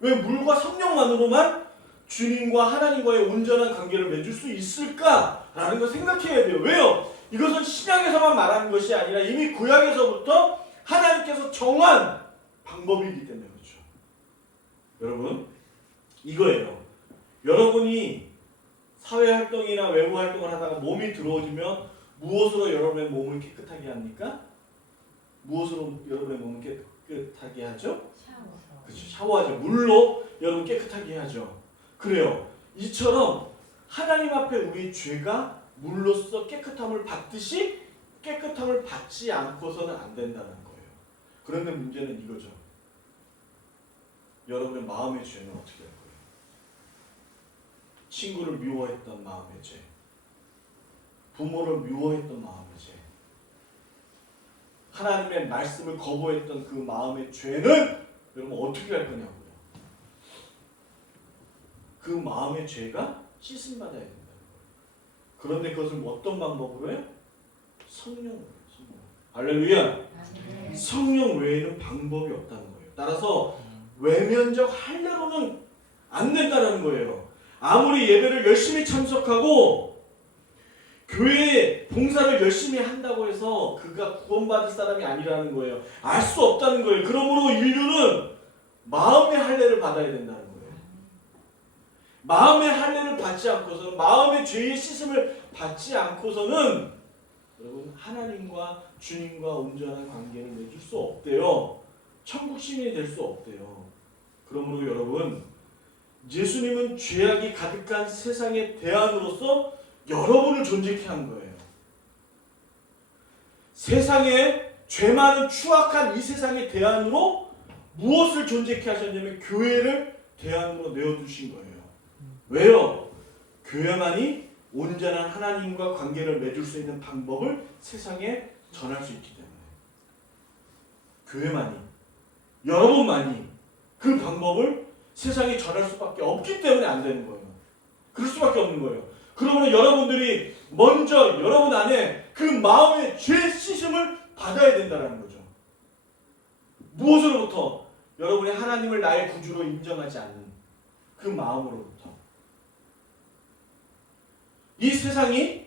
왜 물과 성령만으로만 주님과 하나님과의 온전한 관계를 맺을 수 있을까라는 걸 생각해야 돼요. 왜요? 이것은 신약에서만 말하는 것이 아니라 이미 구약에서부터 하나님께서 정한 방법이기 때문에 그렇죠. 여러분, 이거예요. 여러분이 사회활동이나 외부활동을 하다가 몸이 더러워지면 무엇으로 여러분의 몸을 깨끗하게 합니까? 무엇으로 여러분의 몸을 깨끗하게 하죠? 샤워. 그렇죠. 샤워하죠. 물로 여러분 깨끗하게 하죠. 그래요. 이처럼 하나님 앞에 우리 죄가 물로써 깨끗함을 받듯이 깨끗함을 받지 않고서는 안 된다는 거예요. 그런데 문제는 이거죠. 여러분의 마음의 죄는 어떻게 할 거예요? 친구를 미워했던 마음의 죄, 부모를 미워했던 마음의 죄, 하나님의 말씀을 거부했던 그 마음의 죄는 여러분 어떻게 할 거냐고요. 그 마음의 죄가 씻음 받아야 된다는 거예요. 그런데 그것을 어떤 방법으로 해요? 성령으로 해요. 할렐루야. 성령 외에는 방법이 없다는 거예요. 따라서 외면적 할례로는 안 된다는 거예요. 아무리 예배를 열심히 참석하고 교회에 봉사를 열심히 한다고 해서 그가 구원받을 사람이 아니라는 거예요. 알 수 없다는 거예요. 그러므로 인류는 마음의 할례를 받아야 된다는 거예요. 마음의 할례를 받지 않고서는, 마음의 죄의 씻음을 받지 않고서는 여러분 하나님과 주님과 온전한 관계를 맺을 수 없대요. 천국 시민이 될 수 없대요. 그러므로 여러분, 예수님은 죄악이 가득한 세상의 대안으로서 여러분을 존재케 한 거예요. 세상에 죄 많은 추악한 이 세상의 대안으로 무엇을 존재케 하셨냐면 교회를 대안으로 내어두신 거예요. 왜요? 교회만이 온전한 하나님과 관계를 맺을 수 있는 방법을 세상에 전할 수 있기 때문에, 교회만이, 여러분만이 그 방법을 세상에 전할 수밖에 없기 때문에 안 되는 거예요. 그럴 수밖에 없는 거예요. 그러면 여러분들이 먼저 여러분 안에 그 마음의 죄 씻음을 받아야 된다는 거죠. 무엇으로부터? 여러분이 하나님을 나의 구주로 인정하지 않는 그 마음으로부터. 이 세상이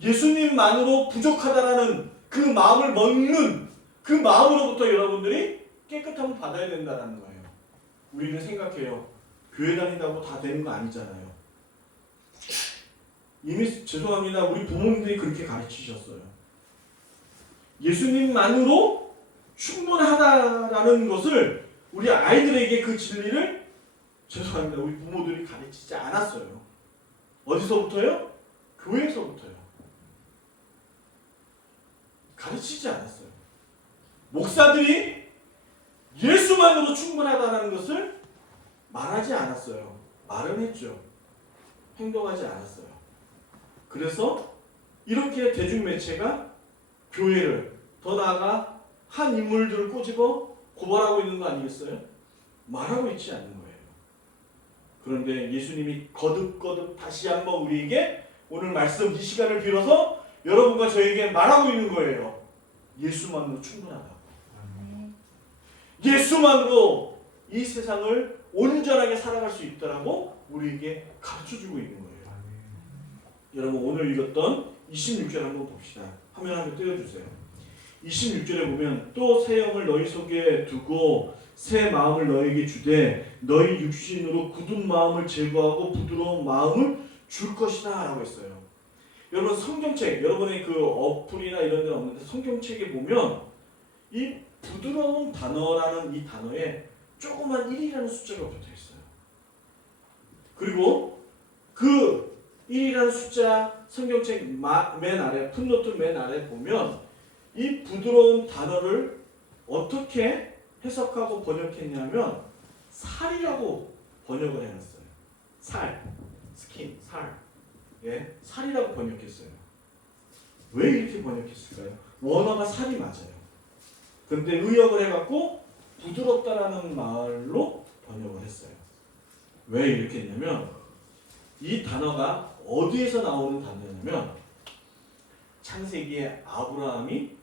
예수님만으로 부족하다라는 그 마음을 먹는 그 마음으로부터 여러분들이 깨끗함을 받아야 된다는 거예요. 우리는 생각해요. 교회 다닌다고 다 되는 거 아니잖아요. 이미 죄송합니다. 우리 부모님들이 그렇게 가르치셨어요. 예수님만으로 충분하다라는 것을 우리 아이들에게 그 진리를 죄송합니다. 우리 부모들이 가르치지 않았어요. 어디서부터요? 교회에서부터요. 가르치지 않았어요. 목사들이 예수만으로 충분하다는 것을 말하지 않았어요. 말은 했죠. 행동하지 않았어요. 그래서 이렇게 대중매체가 교회를 더 나아가 한 인물들을 꼬집어 고발하고 있는 거 아니겠어요? 말하고 있지 않는 거예요. 그런데 예수님이 거듭거듭 다시 한번 우리에게 오늘 말씀 이 시간을 빌어서 여러분과 저에게 말하고 있는 거예요. 예수만으로 충분하다. 예수만으로 이 세상을 온전하게 살아갈 수 있다라고 우리에게 가르쳐주고 있는 거예요. 여러분 오늘 읽었던 26절 한번 봅시다. 화면 한번 띄워주세요. 26절에 보면 또 새 영을 너희 속에 두고 새 마음을 너희에게 주되 너희 육신으로 굳은 마음을 제거하고 부드러운 마음을 줄 것이다 라고 했어요. 여러분 성경책, 여러분의 그 어플이나 이런 데는 없는데 성경책에 보면 이 부드러운 단어라는 이 단어에 조그만 1이라는 숫자가 붙어 있어요. 그리고 그 1이라는 숫자 성경책 맨 아래, 풋노트 맨 아래 보면 이 부드러운 단어를 어떻게 해석하고 번역했냐면 살이라고 번역을 해놨어요. 살, 스킨, 살. 예, 살이라고 번역했어요. 왜 이렇게 번역했을까요? 원어가 살이 맞아요. 근데 의역을 해갖고 부드럽다라는 말로 번역을 했어요. 왜 이렇게 했냐면 이 단어가 어디에서 나오는 단어냐면 창세기에 아담이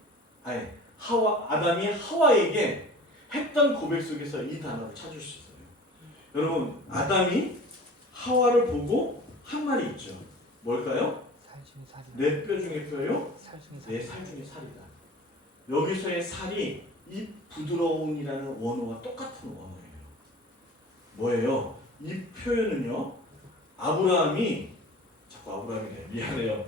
하와에게 했던 고백 속에서 이 단어를 찾을 수 있어요. 여러분 아담이 하와를 보고 한 말이 있죠. 뭘까요? 살 중에 살이다. 내 뼈 중에 뼈요? 살 중에 내 살이다. 살 중에 살이다. 여기서의 살이 이 부드러움이라는 원어와 똑같은 원어예요. 뭐예요? 이 표현은요. 아브라함이 미안해요.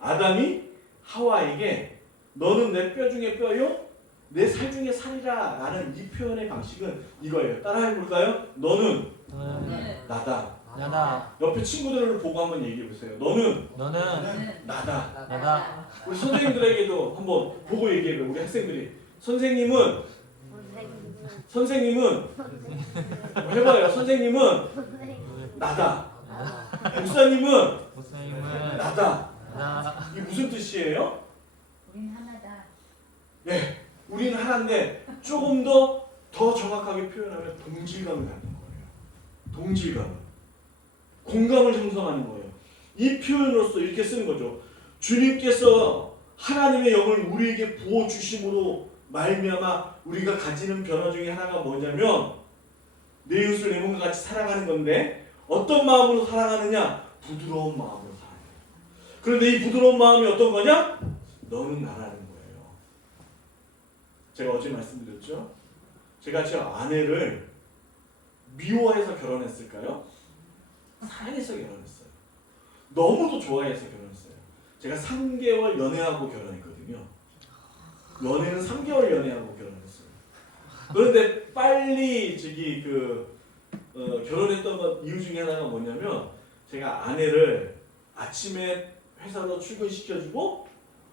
아담이 하와에게 너는 내 뼈 중에 뼈요? 내 살 중에 살이라 라는 이 표현의 방식은 이거예요. 따라해 볼까요? 너는 나다. 나다. 옆에 친구들을 보고 한번 얘기해 보세요. 너는 너는 나다. 나다. 우리 선생님들에게도 한번 보고 얘기해 봐요. 우리 학생들이 선생님은 해봐요. 선생님은 나다. 목사님은 목사님은 나다. 나다. 이게 무슨 뜻이에요? 우린 하나다. 네, 우리는 하나인데 조금 더 정확하게 표현하면 동질감을 갖는 거예요. 동질감. 공감을 형성하는 거예요. 이 표현으로서 이렇게 쓰는 거죠. 주님께서 하나님의 영을 우리에게 부어주심으로 말미암아 우리가 가지는 변화 중에 하나가 뭐냐면 내 이웃을 내 몸과 같이 사랑하는 건데 어떤 마음으로 사랑하느냐? 부드러운 마음으로 사랑해요. 그런데 이 부드러운 마음이 어떤 거냐? 너는 나라는 거예요. 제가 어제 말씀드렸죠? 제가 제 아내를 미워해서 결혼했을까요? 사랑해서 결혼했어요. 너무도 좋아해서 결혼했어요. 제가 3개월 연애하고 결혼했거든요. 연애는 3개월 연애하고 결혼했어요. 그런데 빨리 결혼했던 것 이유 중에 하나가 뭐냐면 제가 아내를 아침에 회사로 출근시켜주고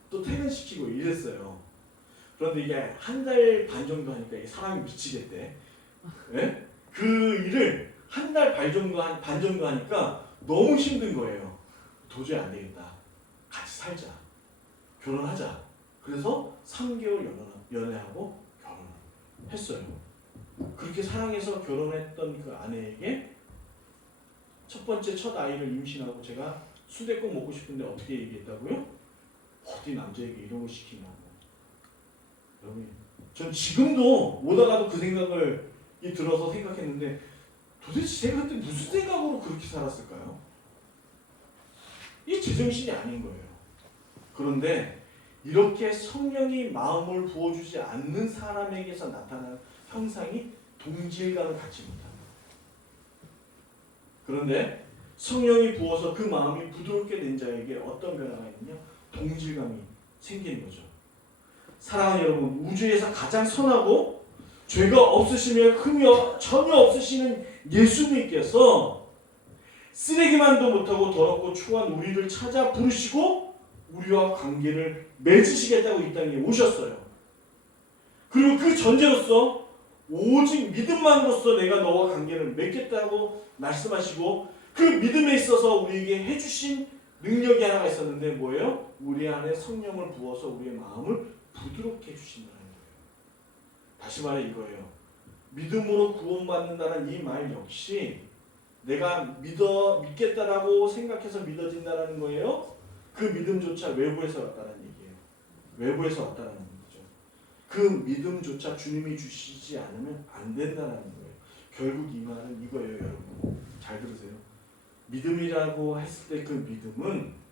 또 퇴근시키고 이랬어요. 그런데 이게 한 달 반 정도 하니까 이게 사람이 미치겠대. 네? 그 일을 한 달 반 정도 하니까 너무 힘든 거예요. 도저히 안 되겠다. 같이 살자. 결혼하자. 그래서 3개월 연애하고 결혼했어요. 그렇게 사랑해서 결혼했던 그 아내에게 첫 아이를 임신하고 제가 순댓국 먹고 싶은데 어떻게 얘기했다고요? 어디 남자에게 이런 거 시키냐고. 여러분, 전 지금도 오다가도 그 생각을 들어서 생각했는데 도대체 제가 그때 무슨 생각으로 그렇게 살았을까요? 이 제정신이 아닌 거예요. 그런데 이렇게 성령이 마음을 부어주지 않는 사람에게서 나타나는 형상이 동질감을 갖지 못합니다. 그런데 성령이 부어서 그 마음이 부드럽게 된 자에게 어떤 변화가 있느냐? 동질감이 생기는 거죠. 사랑하는 여러분, 우주에서 가장 선하고 죄가 없으시며 흠이 전혀 없으시는 예수님께서 쓰레기만도 못하고 더럽고 추한 우리를 찾아 부르시고 우리와 관계를 맺으시겠다고 이 땅에 오셨어요. 그리고 그 전제로서 오직 믿음만으로써 내가 너와 관계를 맺겠다고 말씀하시고 그 믿음에 있어서 우리에게 해주신 능력이 하나가 있었는데 뭐예요? 우리 안에 성령을 부어서 우리의 마음을 부드럽게 해주신다는 거예요. 다시 말해 이거예요. 믿음으로 구원받는다는 이 말 역시 내가 믿겠다라고 생각해서 믿어진다는 거예요. 그 믿음조차 외부에서 왔다는 얘기예요. 외부에서 왔다는 거죠. 그 믿음조차 주님이 주시지 않으면 안 된다는 거예요. 결국 이 말은 이거예요, 여러분. 잘 들으세요. 믿음이라고 했을 때 그 믿음은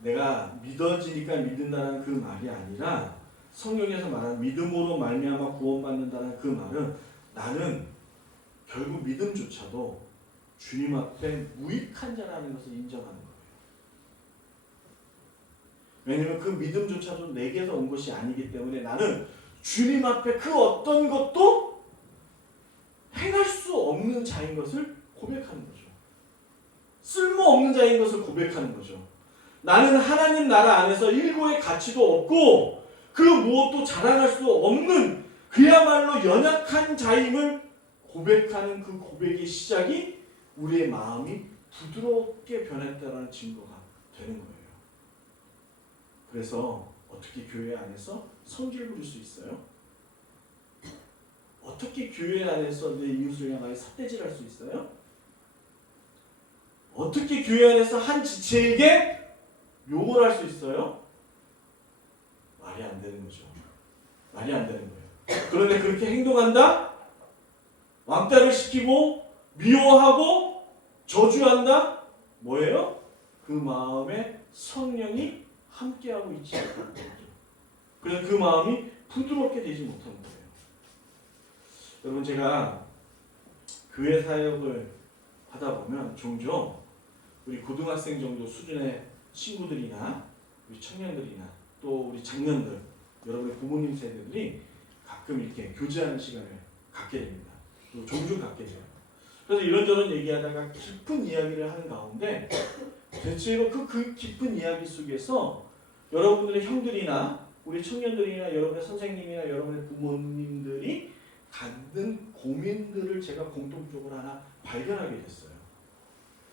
내가 믿어지니까 믿는다는 그 말이 아니라 성경에서 말하는 믿음으로 말미암아 구원받는다는 그 말은 나는 결국 믿음조차도 주님 앞에 무익한 자라는 것을 인정하는 거예요. 왜냐하면 그 믿음조차도 내게서 온 것이 아니기 때문에 나는 주님 앞에 그 어떤 것도 행할 수 없는 자인 것을 고백하는 거죠. 쓸모없는 자인 것을 고백하는 거죠. 나는 하나님 나라 안에서 일고의 가치도 없고 그 무엇도 자랑할 수 없는 그야말로 연약한 자임을 고백하는 그 고백의 시작이 우리의 마음이 부드럽게 변했다는 증거가 되는 거예요. 그래서 어떻게 교회 안에서 성질 부릴 수 있어요? 어떻게 교회 안에서 내 이웃을 향하여 삿대질할 수 있어요? 어떻게 교회 안에서 한 지체에게 욕을 할 수 있어요? 말이 안 되는 거죠. 말이 안 되는 거예요. 그런데 그렇게 행동한다? 왕따를 시키고 미워하고 저주한다? 뭐예요? 그 마음에 성령이 함께하고 있지 않다는 거죠. 그래서 그 마음이 부드럽게 되지 못하는 거예요. 여러분, 제가 교회 사역을 하다 보면 종종 우리 고등학생 정도 수준의 친구들이나 우리 청년들이나 또 우리 장년들, 여러분의 부모님 세대들이 가끔 이렇게 교제하는 시간을 갖게 됩니다. 또 종종 갖게 돼요. 그래서 이런저런 얘기하다가 깊은 이야기를 하는 가운데 대체로 그 깊은 이야기 속에서 여러분들의 형들이나 우리 청년들이나 여러분의 선생님이나 여러분의 부모님들이 갖는 고민들을 제가 공통적으로 하나 발견하게 됐어요.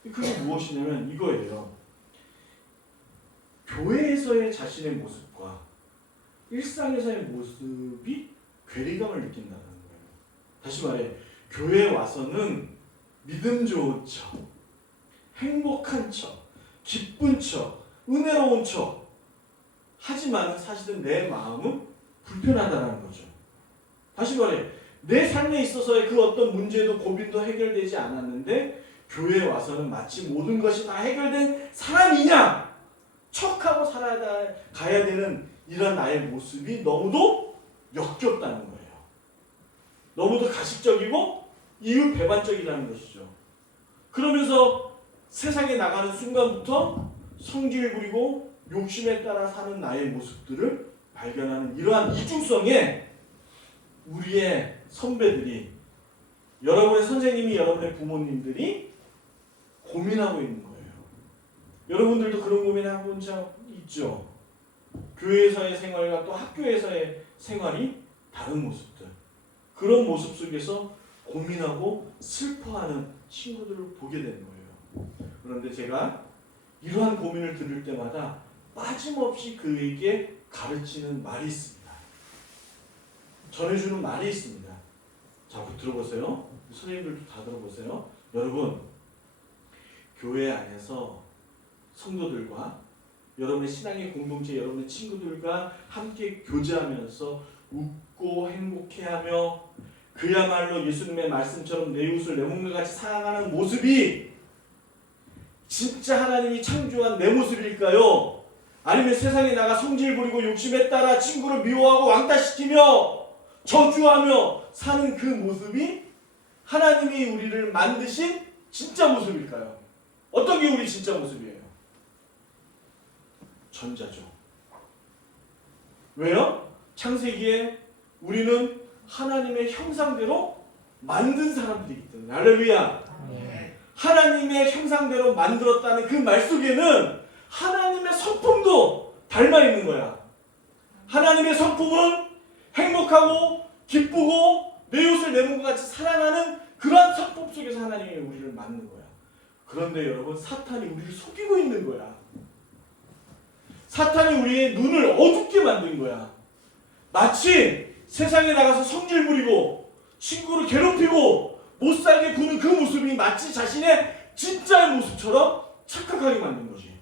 그게 무엇이냐면 이거예요. 교회에서의 자신의 모습과 일상에서의 모습이 괴리감을 느낀다는 거예요. 다시 말해, 교회에 와서는 믿음 좋은 척, 행복한 척, 기쁜 척, 은혜로운 척 하지만 사실은 내 마음은 불편하다는 거죠. 다시 말해, 내 삶에 있어서의 그 어떤 문제도 고민도 해결되지 않았는데 교회에 와서는 마치 모든 것이 다 해결된 사람이냐 척하고 살아가야 되는 이런 나의 모습이 너무도 역겹다는 거예요. 너무도 가식적이고 이유 배반적이라는 것이죠. 그러면서 세상에 나가는 순간부터 성질 부리고 욕심에 따라 사는 나의 모습들을 발견하는 이러한 이중성에 우리의 선배들이, 여러분의 선생님이, 여러분의 부모님들이 고민하고 있는 거예요. 여러분들도 그런 고민하고 본 적 있죠? 교회에서의 생활과 또 학교에서의 생활이 다른 모습들, 그런 모습 속에서 고민하고 슬퍼하는 친구들을 보게 되는 거예요. 그런데 제가 이러한 고민을 들을 때마다 빠짐없이 그에게 가르치는 말이 있습니다. 전해주는 말이 있습니다. 자, 들어보세요. 선생님들도 다 들어보세요. 여러분, 교회 안에서 성도들과 여러분의 신앙의 공동체, 여러분의 친구들과 함께 교제하면서 웃고 행복해하며 그야말로 예수님의 말씀처럼 내 이웃을 내 몸과 같이 사랑하는 모습이 진짜 하나님이 창조한 내 모습일까요? 아니면 세상에 나가 성질 부리고 욕심에 따라 친구를 미워하고 왕따시키며 저주하며 사는 그 모습이 하나님이 우리를 만드신 진짜 모습일까요? 어떤 게 우리 진짜 모습이에요? 전자죠. 왜요? 창세기에 우리는 하나님의 형상대로 만든 사람들이기 때문에. 할렐루야. 하나님의 형상대로 만들었다는 그 말 속에는 하나님의 성품도 닮아 있는 거야. 하나님의 성품은 행복하고 기쁘고 내 이웃을 내 몸과 같이 사랑하는 그러한 성품 속에서 하나님이 우리를 만든 거야. 그런데 여러분, 사탄이 우리를 속이고 있는 거야. 사탄이 우리의 눈을 어둡게 만든 거야. 마치 세상에 나가서 성질 부리고 친구를 괴롭히고 못살게 구는 그 모습이 마치 자신의 진짜의 모습처럼 착각하게 만든 거지.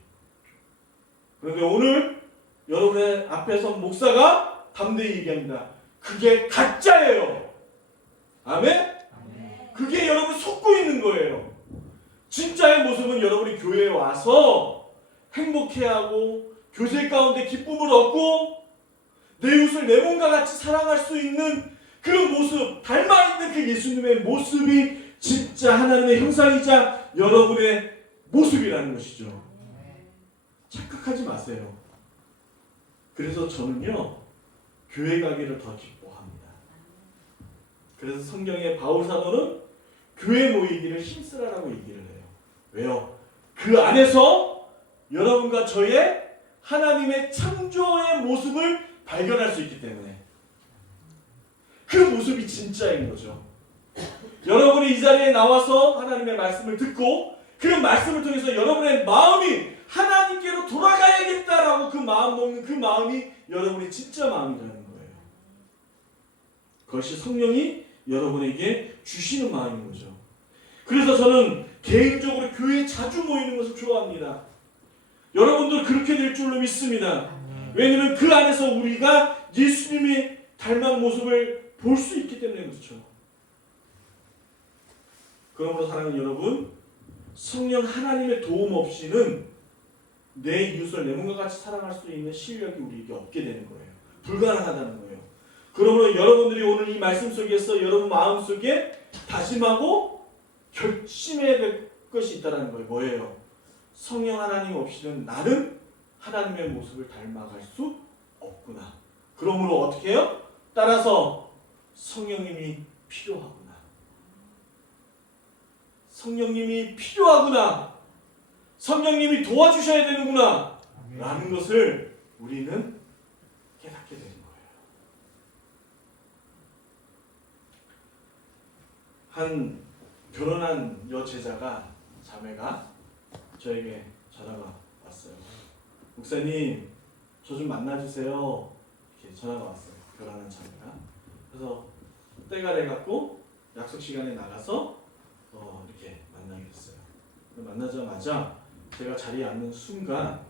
그런데 오늘 여러분의 앞에 선 목사가 담대히 얘기합니다. 그게 가짜예요. 아멘? 그게 여러분 속고 있는 거예요. 진짜의 모습은 여러분이 교회에 와서 행복해하고 교제 가운데 기쁨을 얻고 내 이웃을 내 몸과 같이 사랑할 수 있는 그런 모습, 닮아있는 그 예수님의 모습이 진짜 하나님의 형상이자 여러분의 모습이라는 것이죠. 착각하지 마세요. 그래서 저는요, 교회 가기를 더 기뻐합니다. 그래서 성경의 바울 사도는 교회 모이기를 힘쓰라라고 얘기를 해요. 왜요? 그 안에서 여러분과 저의 하나님의 창조의 모습을 발견할 수 있기 때문에 그 모습이 진짜인 거죠. 여러분이 이 자리에 나와서 하나님의 말씀을 듣고 그 말씀을 통해서 여러분의 마음이 하나님께로 돌아가야겠다라고 그 마음 먹는 그 마음이 여러분의 진짜 마음이라는 거예요. 그것이 성령이 여러분에게 주시는 마음인 거죠. 그래서 저는 개인적으로 교회에 자주 모이는 것을 좋아합니다. 여러분도 그렇게 될 줄로 믿습니다. 왜냐하면 그 안에서 우리가 예수님이 닮은 모습을 볼 수 있기 때문에 그렇죠. 그러므로 사랑하는 여러분, 성령 하나님의 도움 없이는 내 이웃을 내 몸과 같이 사랑할 수 있는 실력이 우리에게 없게 되는 거예요. 불가능하다는 거예요. 그러므로 여러분들이 오늘 이 말씀 속에서 여러분 마음속에 다짐하고 결심해야 될 것이 있다는 거예요. 뭐예요? 성령 하나님 없이는 나는 하나님의 모습을 닮아갈 수 없구나. 그러므로 어떻게 해요? 따라서 성령님이 필요하구나. 성령님이 필요하구나. 성령님이 도와주셔야 되는구나. 라는 것을 우리는 깨닫게 되는 거예요. 한 결혼한 여제자가, 자매가 저에게 전화가 왔어요. 목사님, 저 좀 만나주세요. 이렇게 전화가 왔어요. 결혼한 자매가. 그래서 때가 돼갖고 약속 시간에 나가서 이렇게 만나게 됐어요. 만나자마자 제가 자리에 앉는 순간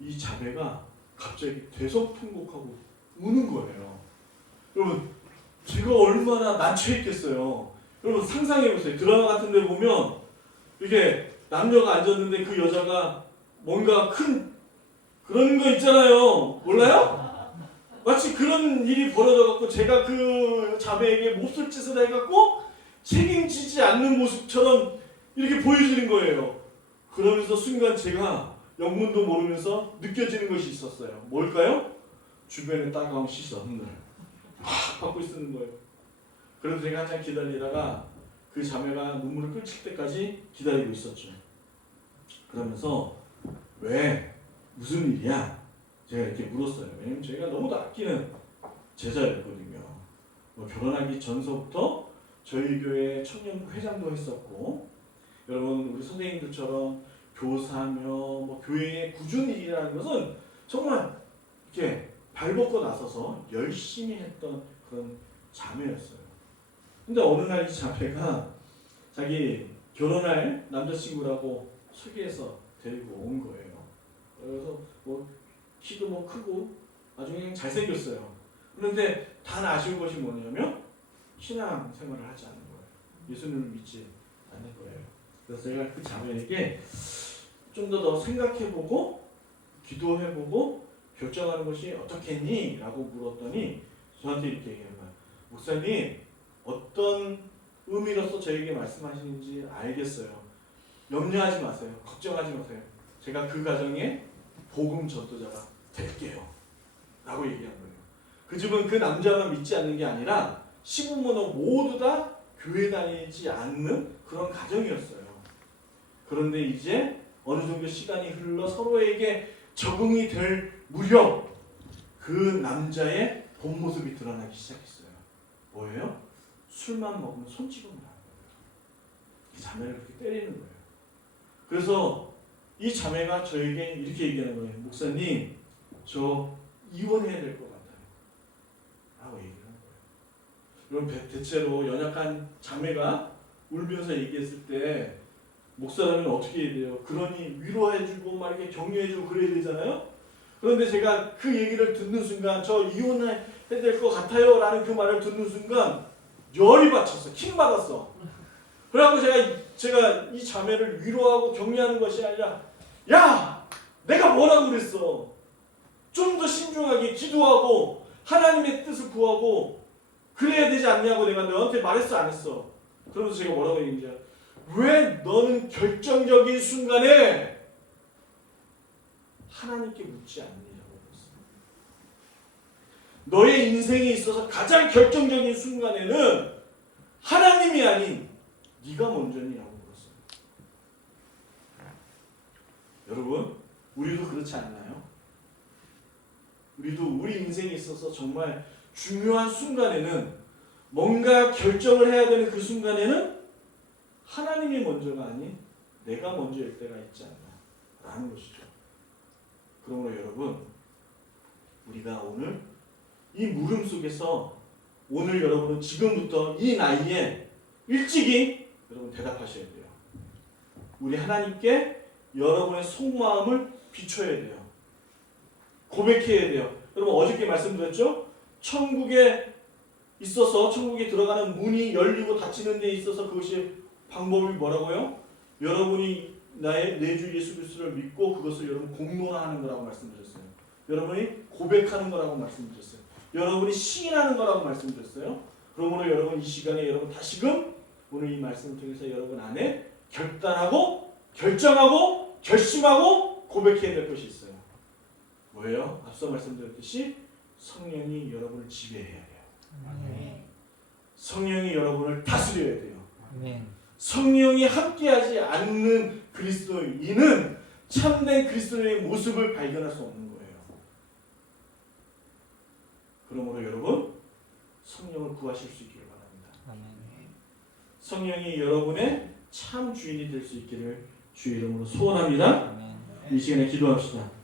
이 자매가 갑자기 대성통곡하고 우는 거예요. 여러분, 제가 얼마나 난처했겠어요. 여러분 상상해보세요. 드라마 같은 데 보면 이렇게 남녀가 앉았는데 그 여자가 뭔가 큰 그런 거 있잖아요. 몰라요? 마치 그런 일이 벌어져갖고 제가 그 자매에게 몹쓸 짓을 해갖고 책임지지 않는 모습처럼 이렇게 보여지는 거예요. 그러면서 순간 제가 영문도 모르면서 느껴지는 것이 있었어요. 뭘까요? 주변에 따가운 시선을 확 받고 있는 거예요. 그래서 제가 한참 기다리다가 그 자매가 눈물을 끓일 때까지 기다리고 있었죠. 그러면서 왜? 무슨 일이야? 제가 이렇게 물었어요. 왜냐면 제가 너무도 아끼는 제자였거든요. 결혼하기 전서부터 저희 교회 청년부 회장도 했었고, 여러분 우리 선생님들처럼 교사며 교회의 꾸준히 일이라는 것은 정말 이렇게 발벗고 나서서 열심히 했던 그런 자매였어요. 근데 어느 날 이 자매가 자기 결혼할 남자친구라고 소개해서 데리고 온 거예요. 그래서 키도 크고 아주 그냥 잘생겼어요. 그런데 단 아쉬운 것이 뭐냐면 신앙 생활을 하지 않는 거예요. 예수님을 믿지 않는 거예요. 그래서 제가 그 자매에게 좀 더 생각해보고 기도해보고 결정하는 것이 어떻겠니? 라고 물었더니 저한테 이렇게 얘기하는 거예요. 목사님, 어떤 의미로서 저에게 말씀하시는지 알겠어요. 염려하지 마세요. 걱정하지 마세요. 제가 그 가정에 복음 전도자가 될게요. 라고 얘기한 거예요. 그 집은 그 남자만 믿지 않는 게 아니라 시부모는 모두 다 교회 다니지 않는 그런 가정이었어요. 그런데 이제 어느 정도 시간이 흘러 서로에게 적응이 될 무렵 그 남자의 본 모습이 드러나기 시작했어요. 뭐예요? 술만 먹으면 손찌검을 하는 거예요. 자매를 그렇게 때리는 거예요. 그래서 이 자매가 저에게 이렇게 얘기하는 거예요. 목사님, 저 이혼해야 될 것 같아요. 라고 얘기를 하는 거예요. 여러분, 대체로 연약한 자매가 울면서 얘기했을 때 목사라면 어떻게 해야 돼요? 그러니 위로해주고 막 이렇게 격려해주고 그래야 되잖아요. 그런데 제가 그 얘기를 듣는 순간 저 이혼해야 될 것 같아요 라는 그 말을 듣는 순간 열이 받쳤어. 킹 받았어. 그래갖고 제가 이 자매를 위로하고 격려하는 것이 아니라 야! 내가 뭐라고 그랬어? 좀 더 신중하게 기도하고 하나님의 뜻을 구하고 그래야 되지 않냐고 내가 너한테 말했어 안 했어? 그러면서 제가 뭐라고 얘기했는지 알아? 왜 너는 결정적인 순간에 하나님께 묻지 않느냐고 그랬어요. 너의 인생에 있어서 가장 결정적인 순간에는 하나님이 아닌 네가 먼저니라고 물었어요. 여러분, 우리도 그렇지 않나요? 우리도 우리 인생에 있어서 정말 중요한 순간에는 뭔가 결정을 해야 되는 그 순간에는 하나님이 먼저가 아닌 내가 먼저일 때가 있지 않나 라는 것이죠. 그러므로 여러분, 우리가 오늘 이 물음 속에서 오늘 여러분은 지금부터 이 나이에 일찍이 여러분 대답하셔야 돼요. 우리 하나님께 여러분의 속마음을 비춰야 돼요. 고백해야 돼요. 여러분 어저께 말씀드렸죠? 천국에 있어서 천국에 들어가는 문이 열리고 닫히는 데 있어서 그것이 방법이 뭐라고요? 여러분이 내 주 예수 그리스도를 믿고 그것을 여러분 공론화하는 거라고 말씀드렸어요. 여러분이 고백하는 거라고 말씀드렸어요. 여러분이 시인하는 거라고 말씀드렸어요. 그러므로 여러분 이 시간에 여러분 다시금 오늘 이 말씀을 통해서 여러분 안에 결단하고 결정하고 결심하고 고백해야 될 것이 있어요. 뭐예요? 앞서 말씀드렸듯이 성령이 여러분을 지배해야 돼요. 아멘. 성령이 여러분을 다스려야 돼요. 아멘. 성령이 함께하지 않는 그리스도인은 참된 그리스도의 모습을 발견할 수 없는 거예요. 그러므로 여러분 성령을 구하실 수 있기를 바랍니다. 아멘. 성령이 여러분의 참 주인이 될 수 있기를 주의 이름으로 소원합니다. 아멘. 이 시간에 기도합시다.